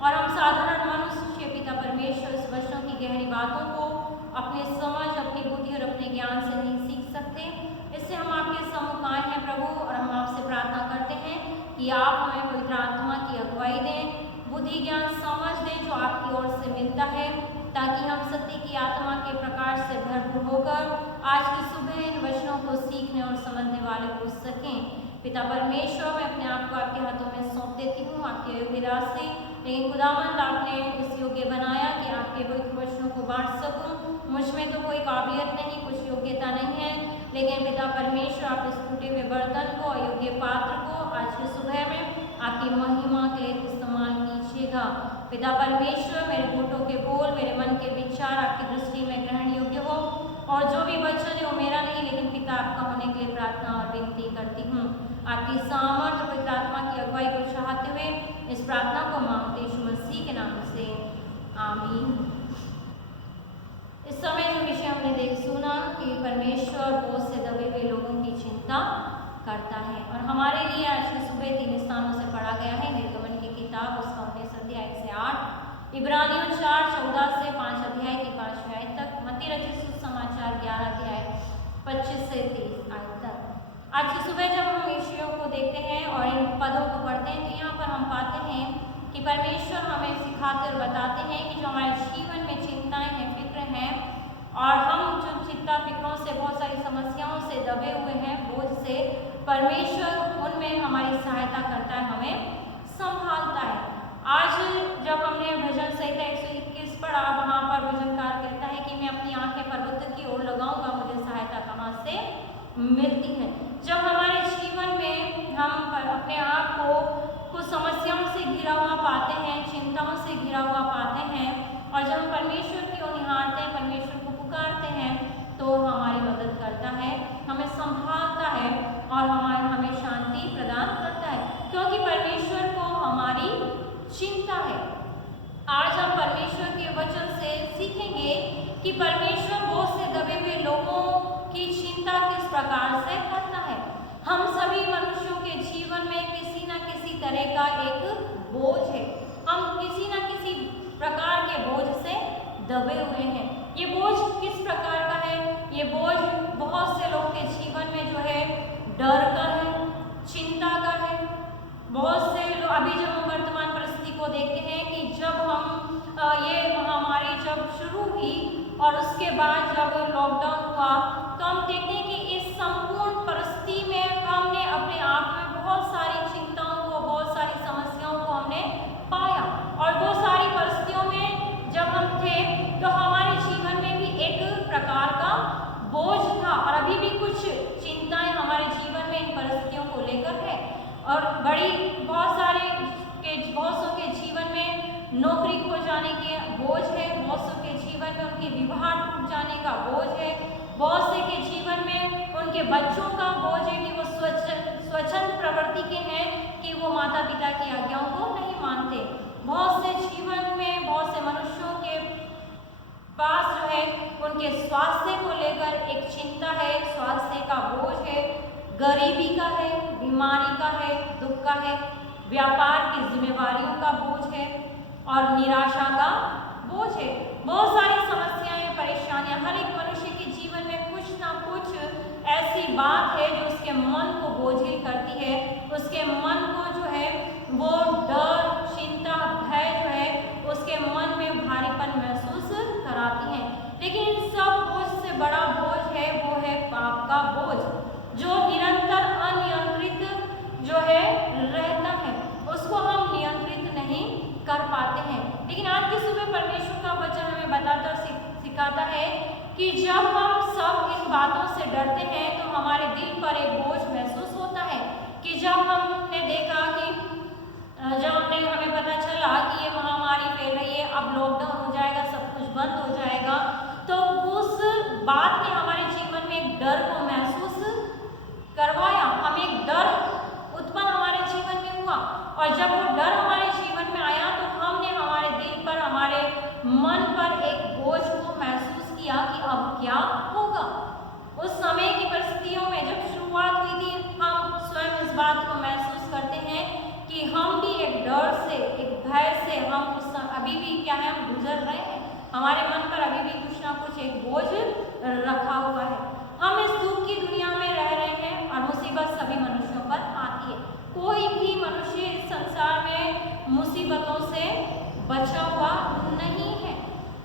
और हम साधारण मनुष्य पिता परमेश्वर इस वचनों की गहरी बातों को अपने समझ, अपनी बुद्धि और अपने ज्ञान से नहीं सीख सकते। इससे हम आपके सम्मुख आए हैं प्रभु और हम आपसे प्रार्थना करते हैं कि आप हमें पवित्र आत्मा की अगुवाई दें, बुद्धि ज्ञान समझ दें जो आपकी ओर से मिलता है, ताकि हम सत्य की आत्मा के प्रकाश से भरपूर होकर आज की सुबह इन वचनों को सीखने और समझने वाले हो सकें। पिता परमेश्वर, मैं अपने आप को आपके हाथों में सौंप देती हूँ आपके योग्य रास्ते, लेकिन खुदावंद आपने इस योग्य बनाया कि आपके पवित्र वचनों को बांट सकूँ। मुझ में तो कोई काबिलियत नहीं, कुछ योग्यता नहीं है, लेकिन पिता परमेश्वर आप इस टूटे हुए बर्तन को, अयोग्य पात्र को आज की सुबह में आपकी महिमा के लिए इस्तेमाल कीजिएगा। पिता परमेश्वर, मेरे होठों के बोल, मेरे मन के विचार आपकी दृष्टि में ग्रहण योग्य हो और जो भी वचन है वो मेरा नहीं लेकिन पिता आपका होने के लिए प्रार्थना और विनती करती हूँ। आपकी सामर्थ और पवित्र आत्मा की अगुवाई को चाहते हुए इस प्रार्थना को मांगते यीशु मसीह के नाम से, आमीन। इस समय जो विषय हमने देख सुना कि परमेश्वर बोझ से दबे हुए लोगों की चिंता करता है और हमारे लिए आज की सुबह 3 स्थानों से पढ़ा गया है। निर्गमन की किताब उसका 19 अध्याय से 8, इब्रानियों 4:14 से 5 अध्याय की 5 आयत तक, मत्ती रचित सुसमाचार 11 अध्याय 25 से 30 आयत तक। आज की सुबह जब हम विषयों को देखते हैं और इन पदों को पढ़ते हैं तो यहाँ पर हम पाते हैं कि परमेश्वर हमें सिखाते और बताते हैं कि जो हमारे जीवन में चिंताएं हैं, फिक्र हैं और हम जो चिंता फिक्रों से, बहुत सारी समस्याओं से दबे हुए हैं, बोझ से, परमेश्वर उनमें हमारी सहायता करता है, हमें संभालता है। आज जब हमने भजन संहिता 121 पढ़ा, वहाँ पर भजनकार कहता है कि मैं अपनी आंखें पर्वत की ओर लगाऊंगा, मुझे सहायता कहाँ से मिलती है। जब हमारे जीवन में हम अपने आप को कुछ समस्याओं से घिरा हुआ पाते हैं, चिंताओं से घिरा हुआ पाते हैं और जब हम परमेश्वर की ओर निहारते हैं, परमेश्वर को पुकारते हैं तो हमारी मदद करता है, हमें संभालता है और हमें शांति प्रदान करता है, क्योंकि परमेश्वर को हमारी चिंता है। आज हम परमेश्वर के वचन से सीखेंगे कि परमेश्वर बोझ से दबे हुए लोगों की चिंता किस प्रकार से करता है। हम सभी मनुष्यों के जीवन में किसी न किसी तरह का एक बोझ है, हम किसी न किसी प्रकार के बोझ से दबे हुए हैं। ये बोझ किस प्रकार का है? ये बोझ बहुत से लोगों के जीवन में जो है डर का है, चिंता का है। बहुत से लोग अभी जब हम वर्तमान परिस्थिति को देखते हैं कि जब हम ये महामारी जब शुरू हुई और उसके बाद जब लॉकडाउन हुआ तो हम देखते हैं कि इस संपूर्ण परिस्थिति में हमने अपने आप में बहुत सारी चिंताओं को, बहुत सारी समस्याओं को हमने पाया और वो सारी परिस्थितियों में जब हम थे तो हमारे जीवन में भी एक प्रकार का बोझ था और अभी भी कुछ चिंताएं हमारे जीवन में इन परिस्थितियों को लेकर है और बहुत सौ के जीवन में नौकरी खो जाने के बोझ है, बहुत सौ के जीवन में उनके विवाह टूट जाने का बोझ है, बहुत से के जीवन में उनके बच्चों का बोझ है कि वो स्वच्छंद प्रवृत्ति के हैं कि वो माता पिता की आज्ञाओं को नहीं मानते। बहुत से जीवन में बहुत से मनुष्यों के पास जो है उनके स्वास्थ्य को लेकर एक चिंता है, स्वास्थ्य का बोझ है, गरीबी का है, बीमारी का है, दुख का है, व्यापार की जिम्मेवारियों का बोझ है और निराशा का बोझ है। बहुत सारी समस्याएं, परेशानियां हर एक मनुष्य के जीवन में कुछ ना कुछ ऐसी बात है जो उसके मन को बोझिल करती है, उसके मन को जो है वो डर, चिंता, भय जो है उसके मन में भारीपन महसूस कराती है। लेकिन इन सब बोझ से बड़ा बोझ है वो है पाप का बोझ, जो निरंतर अनियंत्रित जो है रहता है, उसको हम नियंत्रित नहीं कर पाते हैं। लेकिन आज की सुबह परमेश्वर का वचन हमें बताता सिखाता है कि जब हम सब इन बातों से डरते हैं तो हमारे दिल पर एक बोझ महसूस होता है। कि जब हमने देखा कि जब हमें पता चला कि ये महामारी फैल रही है, अब लॉकडाउन हो जाएगा, सब कुछ बंद हो जाएगा, तो उस बात ने हमारे जीवन में एक डर को महसूस करवाया, हमें एक डर उत्पन्न हमारे जीवन में हुआ। और जब वो डर हमारे जीवन में आया तो हमने हमारे दिल पर, हमारे मन पर एक बोझ को महसूस किया कि अब क्या होगा। उस समय की परिस्थितियों में जब शुरुआत हुई थी, हम स्वयं इस बात को महसूस करते हैं कि हम भी एक डर से, एक भय से हम अभी भी क्या है, हम गुजर रहे हैं। हमारे मन पर अभी भी कुछ ना कुछ एक बोझ रखा हुआ है। हम इस दुख की दुनिया में रह रहे हैं और मुसीबत सभी मनुष्यों पर आती है। कोई भी मनुष्य इस संसार में मुसीबतों से बचा हुआ नहीं है।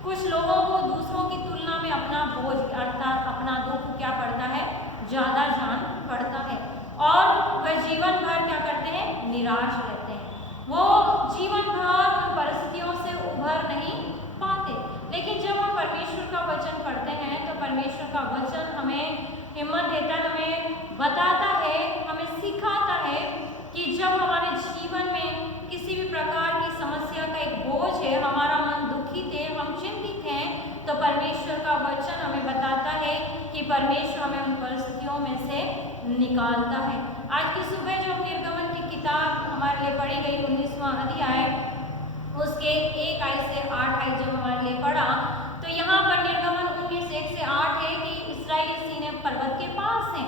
कुछ लोगों को दूसरों की तुलना में अपना बोझ अर्थात अपना दुख क्या पड़ता है, ज़्यादा जान पड़ता है और वह जीवन भर क्या करते हैं, निराश रहते हैं। वो जीवन भर उन परिस्थितियों से उभर नहीं पाते। लेकिन जब हम परमेश्वर का वचन पढ़ते हैं तो परमेश्वर का वचन हमें हिम्मत देता है, हमें बताता है, हमें सिखाता है कि जब हमारे जीवन में किसी भी प्रकार की समस्या का एक बोझ है, हमारा मन दुखित है, हम चिंतित हैं, तो परमेश्वर का वचन हमें बताता है कि परमेश्वर हमें उन परिस्थितियों में से निकालता है। आज की सुबह जो निर्गमन की किताब हमारे लिए पढ़ी गई 19वां अध्याय, उसके 1 आय से 8 आय जब हमारे लिए पढ़ा तो यहाँ पर निर्गमन 19:1 से 8 है कि इस्राएली सीने पर्वत के पास हैं।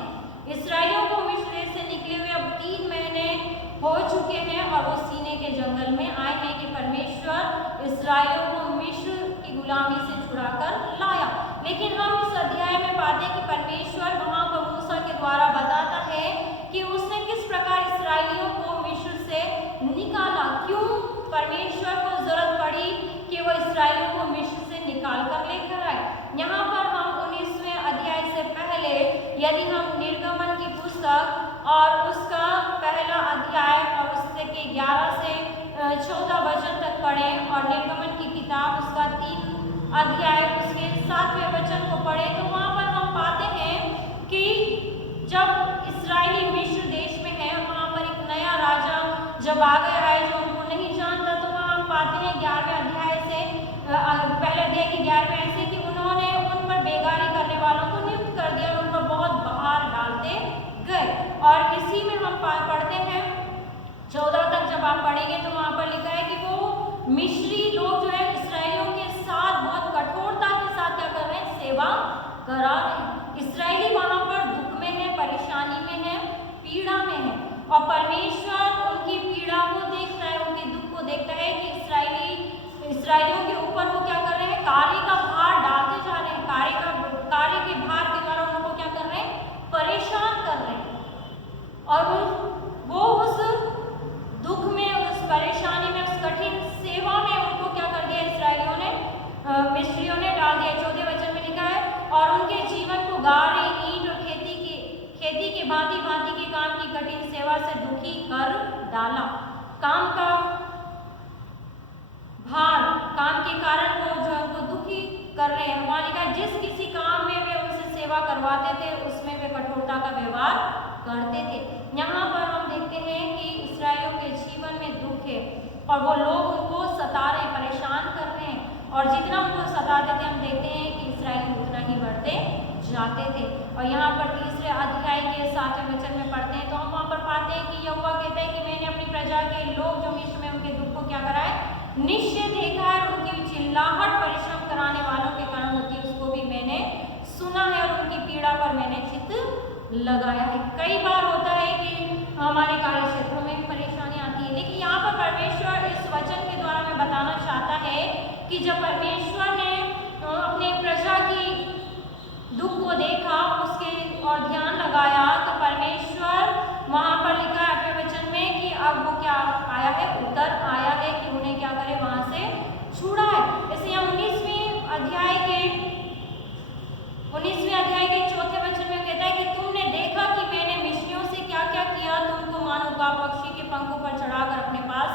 इस्राएलियों को मिस्र देश से निकले हुए अब 3 महीने हो चुके हैं और वो सीने के जंगल में आए हैं कि परमेश्वर इस्राएलियों को मिस्र की गुलामी से छुड़ाकर लाया। लेकिन हम इस अध्याय में पाते हैं कि परमेश्वर वहाँ पर मूसा के द्वारा बताता है कि उसने किस प्रकार इस्राएलियों को मिस्र से निकाला, क्यों परमेश्वर को जरूरत पड़ी कि वो इस्राएलियों को मिस्र से निकाल कर लेकर आए। यहाँ पर हम 19वें अध्याय से पहले यदि हम निर्गमन की पुस्तक और उसका पहला अध्याय और उससे के 11 से 14 वचन तक पढ़ें और निर्गमन की किताब उसका 3 अध्याय उसके 7वें वचन को पढ़ें तो वहाँ पर हम पाते हैं कि जब इस्राएली मिस्र देश में है, वहाँ पर एक नया राजा जब आ गया है जो उनको नहीं जानता, तो वहाँ हम पाते हैं 11वें अध्याय से पहले अध्याय के 11वें ऐसे कि उन्होंने उन पर बेगारी करने वालों को नियुक्त कर दिया और उन पर बहुत बाहर डालते गए। और इसी में हम पढ़ते हैं 14 तक जब आप पढ़ेंगे तो वहाँ पर लिखा है कि वो मिस्री लोग जो है इस्राएलियों के साथ बहुत कठोरता के साथ क्या कर रहे हैं, सेवा करा रहे हैं। इस्राएली वहाँ पर दुख में है, परेशानी में है, पीड़ा में है और परमेश्वर उनकी पीड़ा को देखता है, उनके दुख को देखता है कि इस्राएलियों के ऊपर वो क्या कर रहे हैं, कार्य का भार डालते जा रहे हैं, कार्य के भार के द्वारा उनको क्या कर रहे हैं, परेशान कर रहे हैं। और वो उस दुख में, उस परेशानी में, उस कठिन सेवा में उनको क्या कर दिया, इस्राएलियों ने, मिस्रियों ने डाल दिया। 14वें वचन में लिखा है और उनके जीवन को गारे, ईंट और खेती के भांति भांति के काम की कठिन सेवा से दुखी कर डाला। काम का भार, काम के कारण वो जो है उनको दुखी कर रहे हैं। वहाँ लिखा है जिस किसी काम में वे उनसे सेवा करवाते थे उसमें वे कठोरता का व्यवहार करते थे। यहाँ पर हम देखते हैं कि इस्राएलियों के जीवन में दुख है और वो लोग उनको सता रहे, परेशान कर रहे हैं और जितना उनको सताते थे हम देखते हैं कि इस्राएली उतना ही बढ़ते जाते थे। और यहाँ पर 3रे अध्याय के 7वें वचन में पढ़ते हैं तो हम वहाँ पर पाते हैं कि यहोवा कहता है कि मैंने अपनी प्रजा के लोग जो मिस्र में उनके दुख को क्या करा है, निश्चय देखा है, उनकी चिल्लाहट परिश्रम कराने वालों के कारण होती है उसको भी मैंने सुना है और उनकी पीड़ा पर मैंने चित्त लगाया है। कई बार होता है कि हमारे कार्य क्षेत्रों में भी परेशानी आती है, लेकिन यहाँ पर परमेश्वर इस वचन के द्वारा हमें बताना चाहता है कि जब परमेश्वर ने अपने प्रजा की दुख को देखा, उसके और ध्यान लगाया, तो परमेश्वर वहाँ पर लिखा है 8वें वचन में कि अब वो क्या आया है, उतर आया है कि उन्हें क्या करे, वहाँ से छुड़ा है। इसलिए हम 19वें अध्याय के 4थे वचन में कहता है कि तुमने देखा कि मैंने मिस्रियों से क्या क्या किया, तुमको मानो का पक्षी के पंखों पर चढ़ाकर अपने पास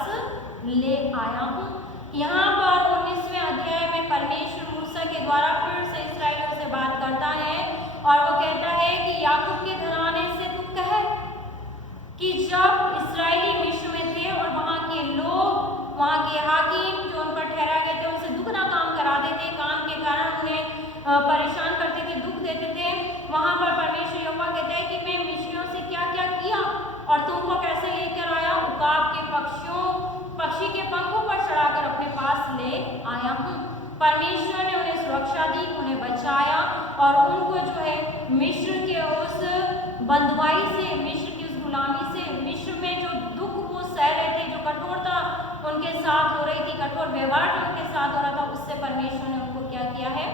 ले आया हूँ। यहाँ पर 19वें अध्याय में परमेश्वर मूसा के द्वारा फिर से इस्राएलियों से बात करता है और वो कहता है कि याकूब के घराने से तू कह कि जब इस्राएली मिस्र में थे और वहाँ के लोग, वहाँ के हाकिम जो उन पर ठहरा गए थे, उनसे दुगना काम कराते थे, काम के कारण उन्हें परेशान करते थे, दुख देते थे। वहाँ पर परमेश्वर यहोवा कहता है कि मैं मिस्रियों से क्या क्या किया और तुमको कैसे लेकर आया, उकाब के पक्षी के पंखों पर चढ़ाकर अपने पास ले आया हूँ। परमेश्वर ने उन्हें सुरक्षा दी, उन्हें बचाया और उनको जो है मिस्र के उस बंधुआई से, मिस्र की उस गुलामी से, मिस्र में जो दुख वो सह रहे थे, जो कठोरता उनके साथ हो रही थी, कठोर व्यवहार उनके साथ हो रहा था, उससे परमेश्वर ने उनको क्या किया है,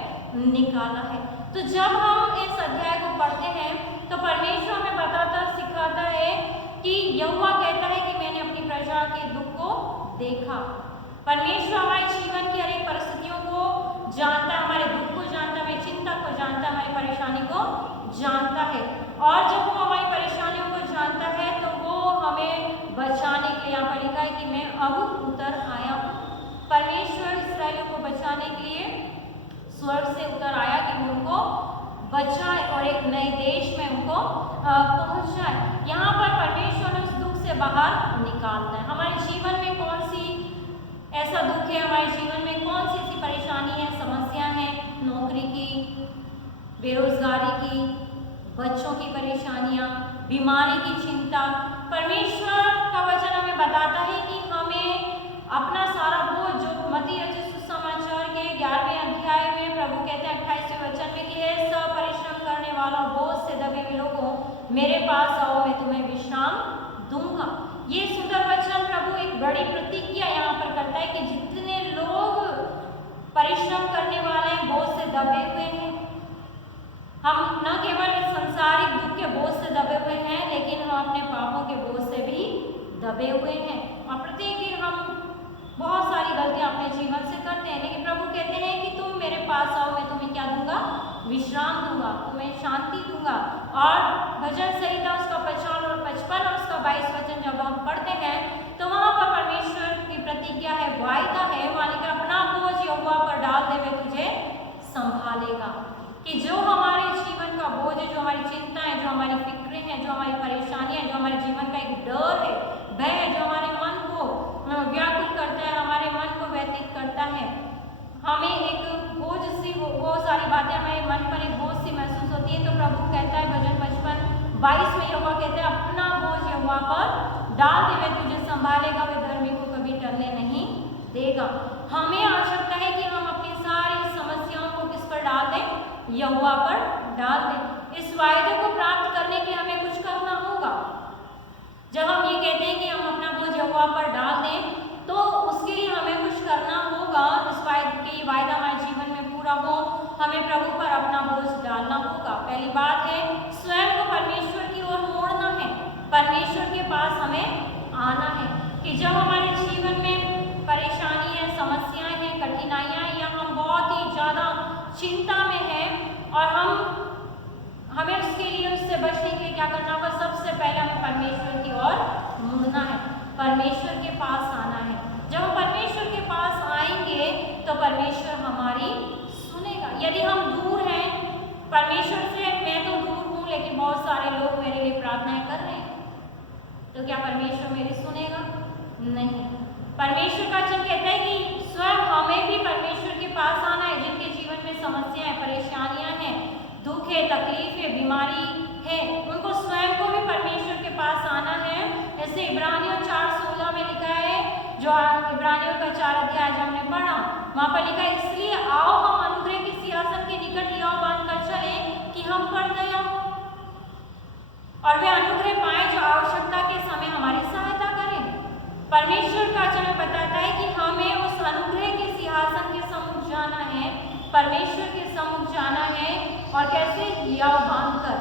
निकाला है। तो जब हम इस अध्याय को पढ़ते हैं तो परमेश्वर हमें बताता सिखाता है कि यहोवा कहता है कि मैंने अपनी प्रजा के दुख को देखा। परमेश्वर हमारे जीवन की हर एक परिस्थितियों को जानता है, हमारे दुख को जानता है, हमारी चिंता को जानता है, हमारी परेशानी को जानता है। और जब वो हमारी परेशानियों को जानता है तो वो हमें बचाने के लिए, यहाँ पर लिखा है कि मैं अब उतर आया हूँ। परमेश्वर इस्राएलियों को बचाने के लिए स्वर्ग से उतर आया कि वो उनको बचाए और एक नए देश में उनको पहुंचाए। यहाँ पर परमेश्वर ने उस दुख से बाहर निकालता है। हमारे जीवन में कौन सी ऐसा दुख है, हमारे जीवन में कौन सी ऐसी परेशानी है, समस्या है, नौकरी की, बेरोजगारी की, बच्चों की परेशानियाँ, बीमारी की चिंता, परमेश्वर का वचन हमें बताता है कि हमें अपना सारा बोझ, जो मत्ती रचित सुसमाचार के 11वें अध्याय में प्रभु कहते हैं 28वें वचन में कि हे सब परिश्रम करने वालों, बोझ से दबे हुए लोगों, मेरे पास आओ, मैं तुम्हें विश्राम दूंगा। ये सुंदर वचन प्रभु एक बड़ी प्रतिज्ञा यहाँ पर करता है कि जितने लोग परिश्रम करने वाले हैं, बोझ से दबे हुए हैं, हम न केवल संसारिक दुख के बोझ से दबे हुए हैं, लेकिन हम अपने पापों के बोझ से भी दबे हुए हैं। और प्रत्येक दिन हम बहुत सारी गलतियां अपने जीवन से करते हैं, लेकिन प्रभु कहते हैं कि तुम मेरे पास आओ, मैं तुम्हें क्या दूंगा, विश्राम दूंगा, तुम्हें शांति दूंगा। और भजन संहिता उसका 55 और उसका 22 वचन जब हम पढ़ते हैं तो वहाँ पर परमेश्वर की प्रतिज्ञा है, वायदा है, मालिक अपना बोझ यहोवा पर डाल दे, वे तुझे संभालेगा। कि जो हमारे जीवन का बोझ है, जो हमारी चिंताएं, जो हमारी फिक्रें हैं, जो हमारी परेशानियां, जो हमारे जीवन का एक डर है, भय है, जो हमारे मन को व्याकुल करता है, हमारे मन को व्यतीत करता है, हमें एक बोझ सी, वो सारी बातें हमारे मन पर एक बोझ सी महसूस होती है, तो प्रभु कहता है भजन 55-22 में यहोवा कहता है अपना बोझ यहोवा पर डाल दे, वे तुझे संभालेगा, वे धर्मी को कभी टलने नहीं देगा। हमें आवश्यकता है कि हम अपनी सारी समस्याओं को किस पर डाल दें, यहोवा पर डाल दें। इस वायदे को प्राप्त करने के लिए हमें कुछ करना होगा। जब हम ये कहते हैं कि हम अपना बोझ यहोवा पर डाल दें, तो उसके लिए हमें कुछ करना होगा। इस वायदा हमारे जीवन में पूरा हो, हमें प्रभु पर अपना बोझ डालना होगा। पहली बात है स्वयं को परमेश्वर की ओर मोड़ना है, परमेश्वर के पास हमें आना है। कि जब हमारे जीवन में परेशानी है, समस्याएं हैं, कठिनाइयाँ हैं, या हम बहुत ही ज़्यादा चिंता में हैं और हमें उसके लिए, उससे बचने के लिए क्या करना होगा, सबसे पहले हमें परमेश्वर की ओर मुड़ना है, परमेश्वर के पास आना है। जब हम परमेश्वर के पास आएंगे तो परमेश्वर हमारी सुनेगा। यदि हम दूर हैं परमेश्वर से, मैं तो दूर हूँ लेकिन बहुत सारे लोग मेरे लिए प्रार्थनाएं कर रहे हैं, तो क्या परमेश्वर मेरी सुनेगा? नहीं। परमेश्वर का वचन कहता है कि स्वयं हमें भी परमेश्वर के पास आना है। जिनके जीवन में समस्याएं, परेशानियां हैं, दुख है, तकलीफ है, बीमारी है, उनको स्वयं को भी परमेश्वर के पास आना है। जैसे इब्रानियों 4:16 में लिखा है, जो इब्रानियों का 4 अध्याय जो हमने पढ़ा, वहाँ पर लिखा है इसलिए आओ हम अनुग्रह के सिंहासन के निकट लियाओ बांध कर चलें कि हम पर दया हो। परमेश्वर के सम्मुख जाना है। और कैसे? यव बांधकर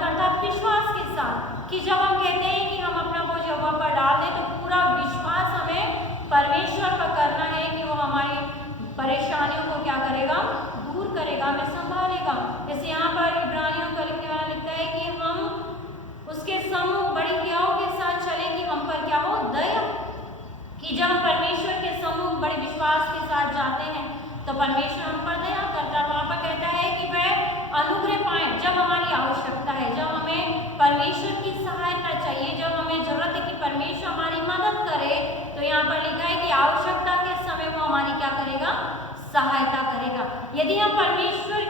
अर्थात विश्वास के साथ, कि जब हम कहते हैं कि हम अपना बोझ यहोवा पर डाल दें तो पूरा विश्वास हमें परमेश्वर पर करना है कि वो हमारी परेशानियों को क्या करेगा? दूर करेगा, हमें संभालेगा। जैसे यहाँ पर इब्रानियों का लिखने वाला लिखता है कि हम उसके सम्मुख बड़ी दयाओं के साथ चले कि हम पर क्या हो? दया। कि जब हम परमेश्वर के सम्मुख बड़े विश्वास के साथ जाते हैं तो परमेश्वर हम पर दया करता है। वहाँ पर कहता है कि वह अनुग्रह पाए जब हमारी आवश्यकता है, जब हमें परमेश्वर की सहायता चाहिए, जब हमें जरूरत है कि परमेश्वर हमारी मदद करे, तो यहाँ पर लिखा है कि आवश्यकता के समय वो हमारी क्या करेगा? सहायता करेगा। यदि हम परमेश्वर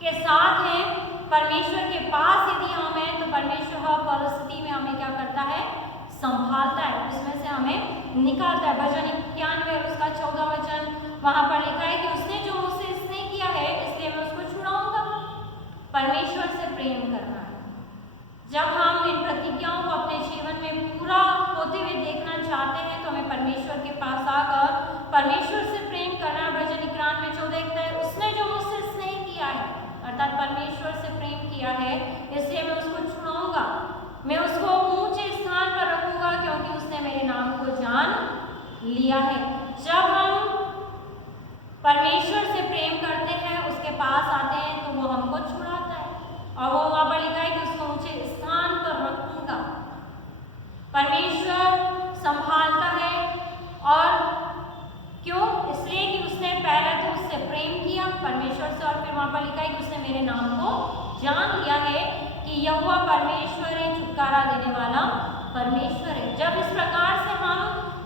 के साथ हैं, परमेश्वर के पास यदि हम हैं, तो परमेश्वर हर परिस्थिति में हमें क्या करता है? संभालता है, उसमें से हमें निकालता है। भजन 91 उसका 14 वचन वहां पर लिखा है कि उसने जो मुझसे स्नेह किया है इसलिए मैं उसको छुड़ाऊंगा। परमेश्वर से प्रेम करना है। जब हम इन प्रतिज्ञाओं को अपने जीवन में पूरा होते हुए देखना चाहते हैं तो हमें परमेश्वर के पास आकर परमेश्वर से प्रेम करना। भजन 91 में 14 लिखता है, उसने जो मुझसे स्नेह किया है अर्थात परमेश्वर से प्रेम किया है इसलिए मैं उसको छुड़ाऊंगा, मैं उसको ऊंचे स्थान पर रखूंगा क्योंकि उसने मेरे नाम को जान लिया है। जब हम परमेश्वर से प्रेम करते हैं, उसके पास आते हैं तो वो हमको छुड़ाता है और वो वहां पर लिखा है कि उसको ऊंचे स्थान पर रखूंगा। परमेश्वर संभालता है और क्यों? इसलिए कि उसने पहले तो उससे प्रेम किया परमेश्वर से और फिर वहां पर लिखा है कि उसने मेरे नाम को जान लिया है कि यहोवा परमेश्वर है, छुटकारा देने वाला परमेश्वर है। जब इस प्रकार से हम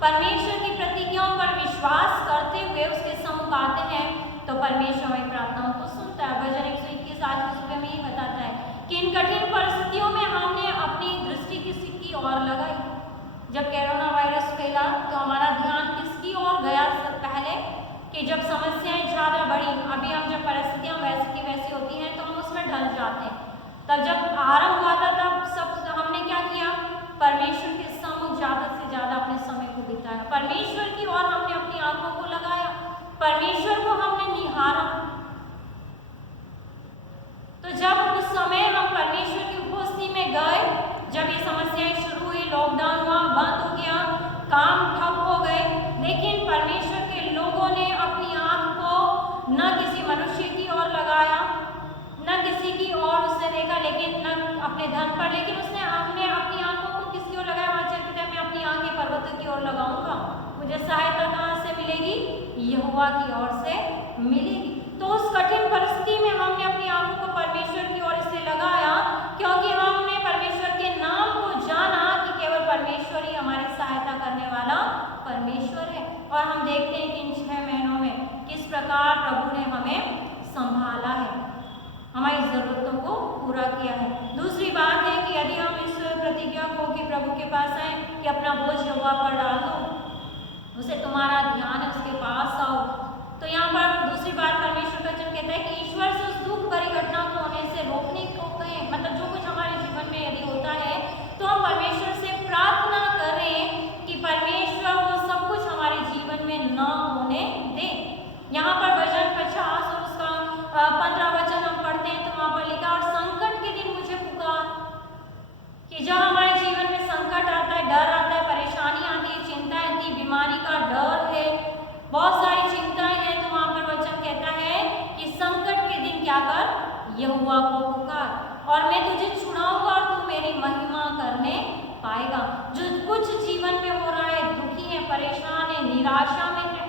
परमेश्वर की प्रतिज्ञाओं पर विश्वास करते हुए उसके सम्मुख आते हैं तो परमेश्वर हमारी प्रार्थनाओं को सुनता है। भजन 121 आज की सुबह में ही बताता है कि इन कठिन परिस्थितियों में हमने अपनी दृष्टि किसकी ओर लगाई। जब कोरोना वायरस फैला तो हमारा ध्यान किसकी ओर गया? पहले कि जब समस्याएं ज़्यादा बढ़ी, अभी हम जब परिस्थितियां वैसी की वैसी होती हैं तो हम उसमें ढल जाते हैं। तब जब आरंभ हुआ था तब सब हमने क्या किया? परमेश्वर के सम्मुख ज़्यादा से ज़्यादा अपने समय को बिताया, परमेश्वर की ओर हमने अपनी आंखों को लगाया, परमेश्वर को हमने निहारा। तो जब उस समय हम परमेश्वर की उपस्थिति में गए, जब ये समस्याएं शुरू हुई, लॉकडाउन हुआ, बंद हो गया, काम ठप हो गए, लेकिन परमेश्वर के लोगों ने अपनी आंख को न किसी मनुष्य की ओर लगाया, न किसी की ओर उसने देखा, लेकिन न अपने धन पर, लेकिन हमने अपनी आंखों को किसकी ओर लगाया? वहां चल के मैं अपनी आंखें पर्वतों की ओर लगाऊंगा, मुझे सहायता कहाँ से मिलेगी? यहोवा की ओर से मिलेगी। तो उस कठिन परिस्थिति में हमने अपनी आंखों को परमेश्वर की ओर इसलिए लगाया क्योंकि हमने परमेश्वर के नाम को जाना कि केवल परमेश्वर ही हमारी सहायता करने वाला परमेश्वर है। और हम देखते हैं कि इन 6 महीनों में किस प्रकार प्रभु ने हमें संभाला है, हमारी ज़रूरतों को पूरा किया है। दूसरी बात है कि यदि हम इस प्रतिज्ञा को कि प्रभु के पास आए कि अपना बोझ यहोवा पर डाल दो, उसे तुम्हारा ध्यान है, उसके पास आओ, तो यहाँ पर दूसरी बात परमेश्वर का वचन कहता है कि ईश्वर से उस दुख भरी घटना को होने से रोकने को कहें। मतलब जो कुछ हमारे जीवन में यदि होता है तो हम परमेश्वर से प्रार्थना करें कि परमेश्वर वो सब कुछ हमारे जीवन में न होने दे। यहाँ पर भजन 50 और उसका 15 वचन हम पढ़ते हैं तो वहाँ पर लिखा, और संकट के दिन मुझे पुकार, कि जब हमारे जीवन में संकट आता है, डर आता है, परेशानी आती है, चिंता आती है, बीमारी का डर है, बहुत सारी चिंताएं हैं, तो वहाँ पर वचन कहता है कि संकट के दिन क्या कर? यहोवा को पुकार और मैं तुझे छुड़ाऊंगा और तू मेरी महिमा करने पाएगा। जो कुछ जीवन में हो रहा है, दुखी है, परेशान है, निराशा में है,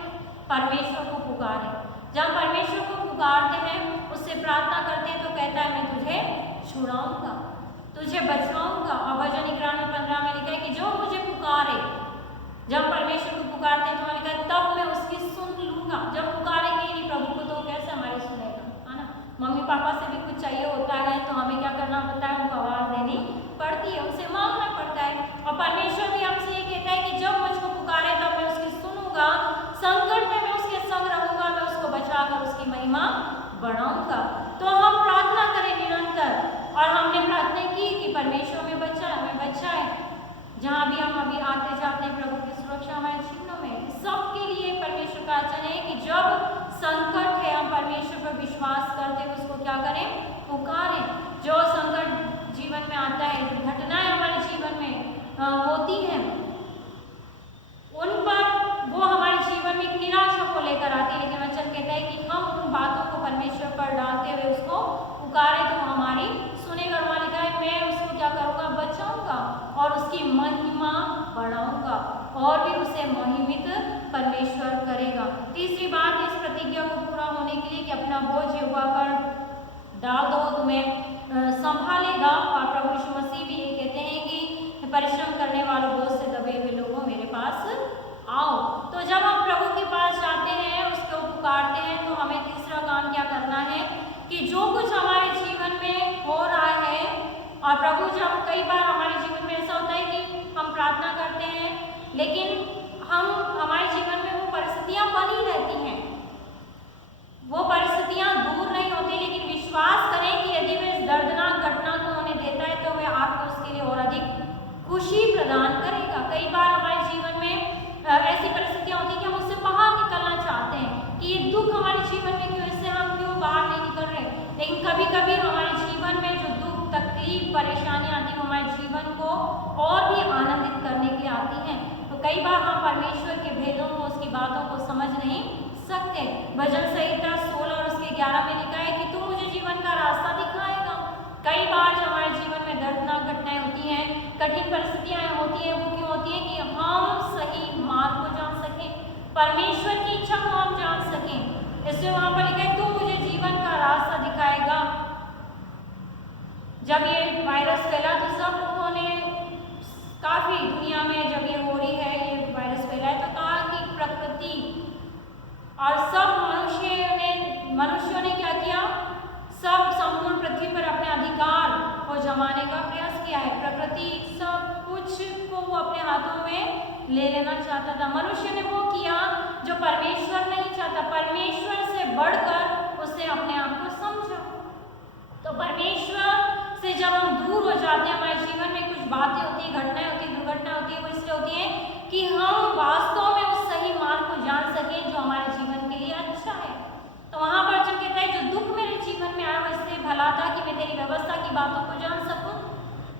परमेश्वर को पुकारे। जब परमेश्वर को पुकारते हैं, उससे प्रार्थना करते हैं तो कहता है मैं तुझे छुड़ाऊंगा, तुझे बचाऊंगा। और भजन 91:15 में लिखा है कि जो मुझे पुकारे, जब परमेश्वर को पुकारते हैं तो लिखा है तब मैं उसकी सुन लूंगा। जब पुकारेंगे नहीं प्रभु को तो कैसे हमारी सुनेगा, है ना? मम्मी पापा से भी कुछ चाहिए होता है तो हमें क्या करना पड़ता है? उनको आवाज़ देनी पड़ती है, उनसे मांगना पड़ता है। और परमेश्वर भी हमसे ये कहता है कि जब मुझको पुकारे तब मैं उसकी सुनूंगा, संकट में मैं उसके संग रहूंगा, मैं उसको बचाकर उसकी महिमा बढ़ाऊंगा। तो हम प्रार्थना करें निरंतर, और हमने प्रार्थना की कि परमेश्वर में बचाए, हमें बचाए। जहाँ भी हम अभी आते जाते हैं, प्रभु की सुरक्षा हमारे जीवनों में, सबके लिए परमेश्वर का वचन है कि जब संकट है, में आता है, जो घटनाएं हमारे जीवन में होती हैं, उन पर वो हमारे जीवन में एक निराशा को लेकर आती है। लेकिन वचन कहता है कि हम उन बातों को परमेश्वर पर डालते हुए उसको पुकारे तो हमारी सुनेगा। वहाँ लिखा है मैं उसको क्या करूँगा, बचाऊंगा और उसकी महिमा बढ़ाऊंगा, और भी उसे महिमित परमेश्वर करेगा। तीसरी बात इस प्रतिज्ञा को पूरा होने के लिए कि अपना बोझ यहोवा पर डाल दो, तुम्हें संभालेगा। और प्रभु यीशु मसीह भी ये कहते हैं कि परिश्रम करने वालों बोझ से दबे हुए लोगों मेरे पास आओ। तो जब हम प्रभु के पास जाते हैं, उसको पुकारते हैं, तो हमें तीसरा काम क्या करना है कि जो कुछ हमारे जीवन में हो रहा है, और प्रभु जब कई बार हमारे जीवन में ऐसा होता है कि हम प्रार्थना करते हैं लेकिन हमारे जीवन में वो परिस्थितियां बनी रहती हैं, वो परिस्थितियां दूर नहीं होती। लेकिन विश्वास करें कि यदि वह इस दर्दनाक घटना को होने देता है तो वह आपको उसके लिए और अधिक खुशी प्रदान करेगा। कई बार हमारे जीवन में ऐसी परिस्थितियां होती हैं कि हम उससे बाहर निकलना चाहते हैं कि ये दुख हमारे जीवन में क्यों, इससे हम क्यों बाहर नहीं निकल रहे। लेकिन कभी कभी हमारे जीवन में जो दुख, तकलीफ, परेशानियां आती हैं, हमारे जीवन को और भी आनंदित करने के लिए आती हैं। तो कई बार हम परमेश्वर के भेदों को, उसकी बातों को समझ नहीं सकते। भजन संहिता 16 और उसके 11 में लिखा है कि तू मुझे जीवन का रास्ता दिखाएगा। कई बार जब हमारे जीवन में दर्दनाक घटनाएं होती हैं, कठिन परिस्थितियां होती हैं, वो क्यों होती है कि हम सही मार्ग को जान सकें, परमेश्वर की इच्छा को हम जान सकें। इसलिए वहां पर लिखा है तू मुझे जीवन का रास्ता दिखाएगा। जब ये वायरस फैला तो सब लोगों ने, काफी दुनिया में जब ये हो रही है, ये वायरस फैला है, तो कहा कि प्रकृति और सब मनुष्यों ने क्या किया, सब संपूर्ण पृथ्वी पर अपने अधिकार को जमाने का प्रयास किया है। प्रकृति सब कुछ को वो अपने हाथों में ले लेना चाहता था। मनुष्य ने वो किया जो परमेश्वर नहीं चाहता, परमेश्वर से बढ़कर उसने अपने आप को समझा। तो परमेश्वर से जब हम दूर हो जाते हैं, हमारे जीवन में कुछ बातें होती है, घटनाएं होती है, दुर्घटना होती है, वो इसलिए होती है कि हम वास्तव में उस सही मार्ग को जान सकें जो हमारे जीवन के लिए अच्छा है। तो वहां पर जब कहता है जो दुख मेरे जीवन में आया वो इसलिए भला था कि मैं तेरी व्यवस्था की बातों को जान सकूं,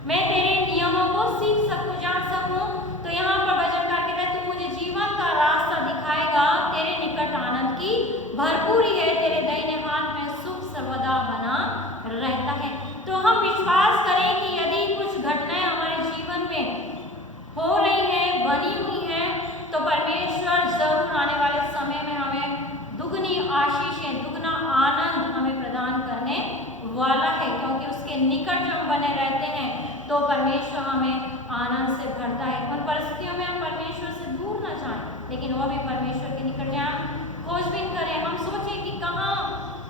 मैं तेरे नियमों को सीख सकूं, जान सकूं। तो यहाँ पर भजनकार कहता है तू मुझे जीवन का रास्ता दिखाएगा, तेरे निकट आनंद की भरपूरी है, तेरे दाहिने हाथ में सुख सर्वदा बना रहता है। तो हम विश्वास करें कि यदि कुछ घटनाएं हमारे जीवन में हो रही है, बनी हुई है, तो परमेश्वर जरूर आने वाले समय में हमें दुगनी आशीषें, दुगना आनंद हमें प्रदान करने वाला है। क्योंकि उसके निकट जब बने रहते हैं तो परमेश्वर हमें आनंद से भरता है। उन परिस्थितियों में हम परमेश्वर से दूर ना जाएं, लेकिन वो भी परमेश्वर के निकट जाएं, खोजबीन करें, हम सोचें कि कहाँ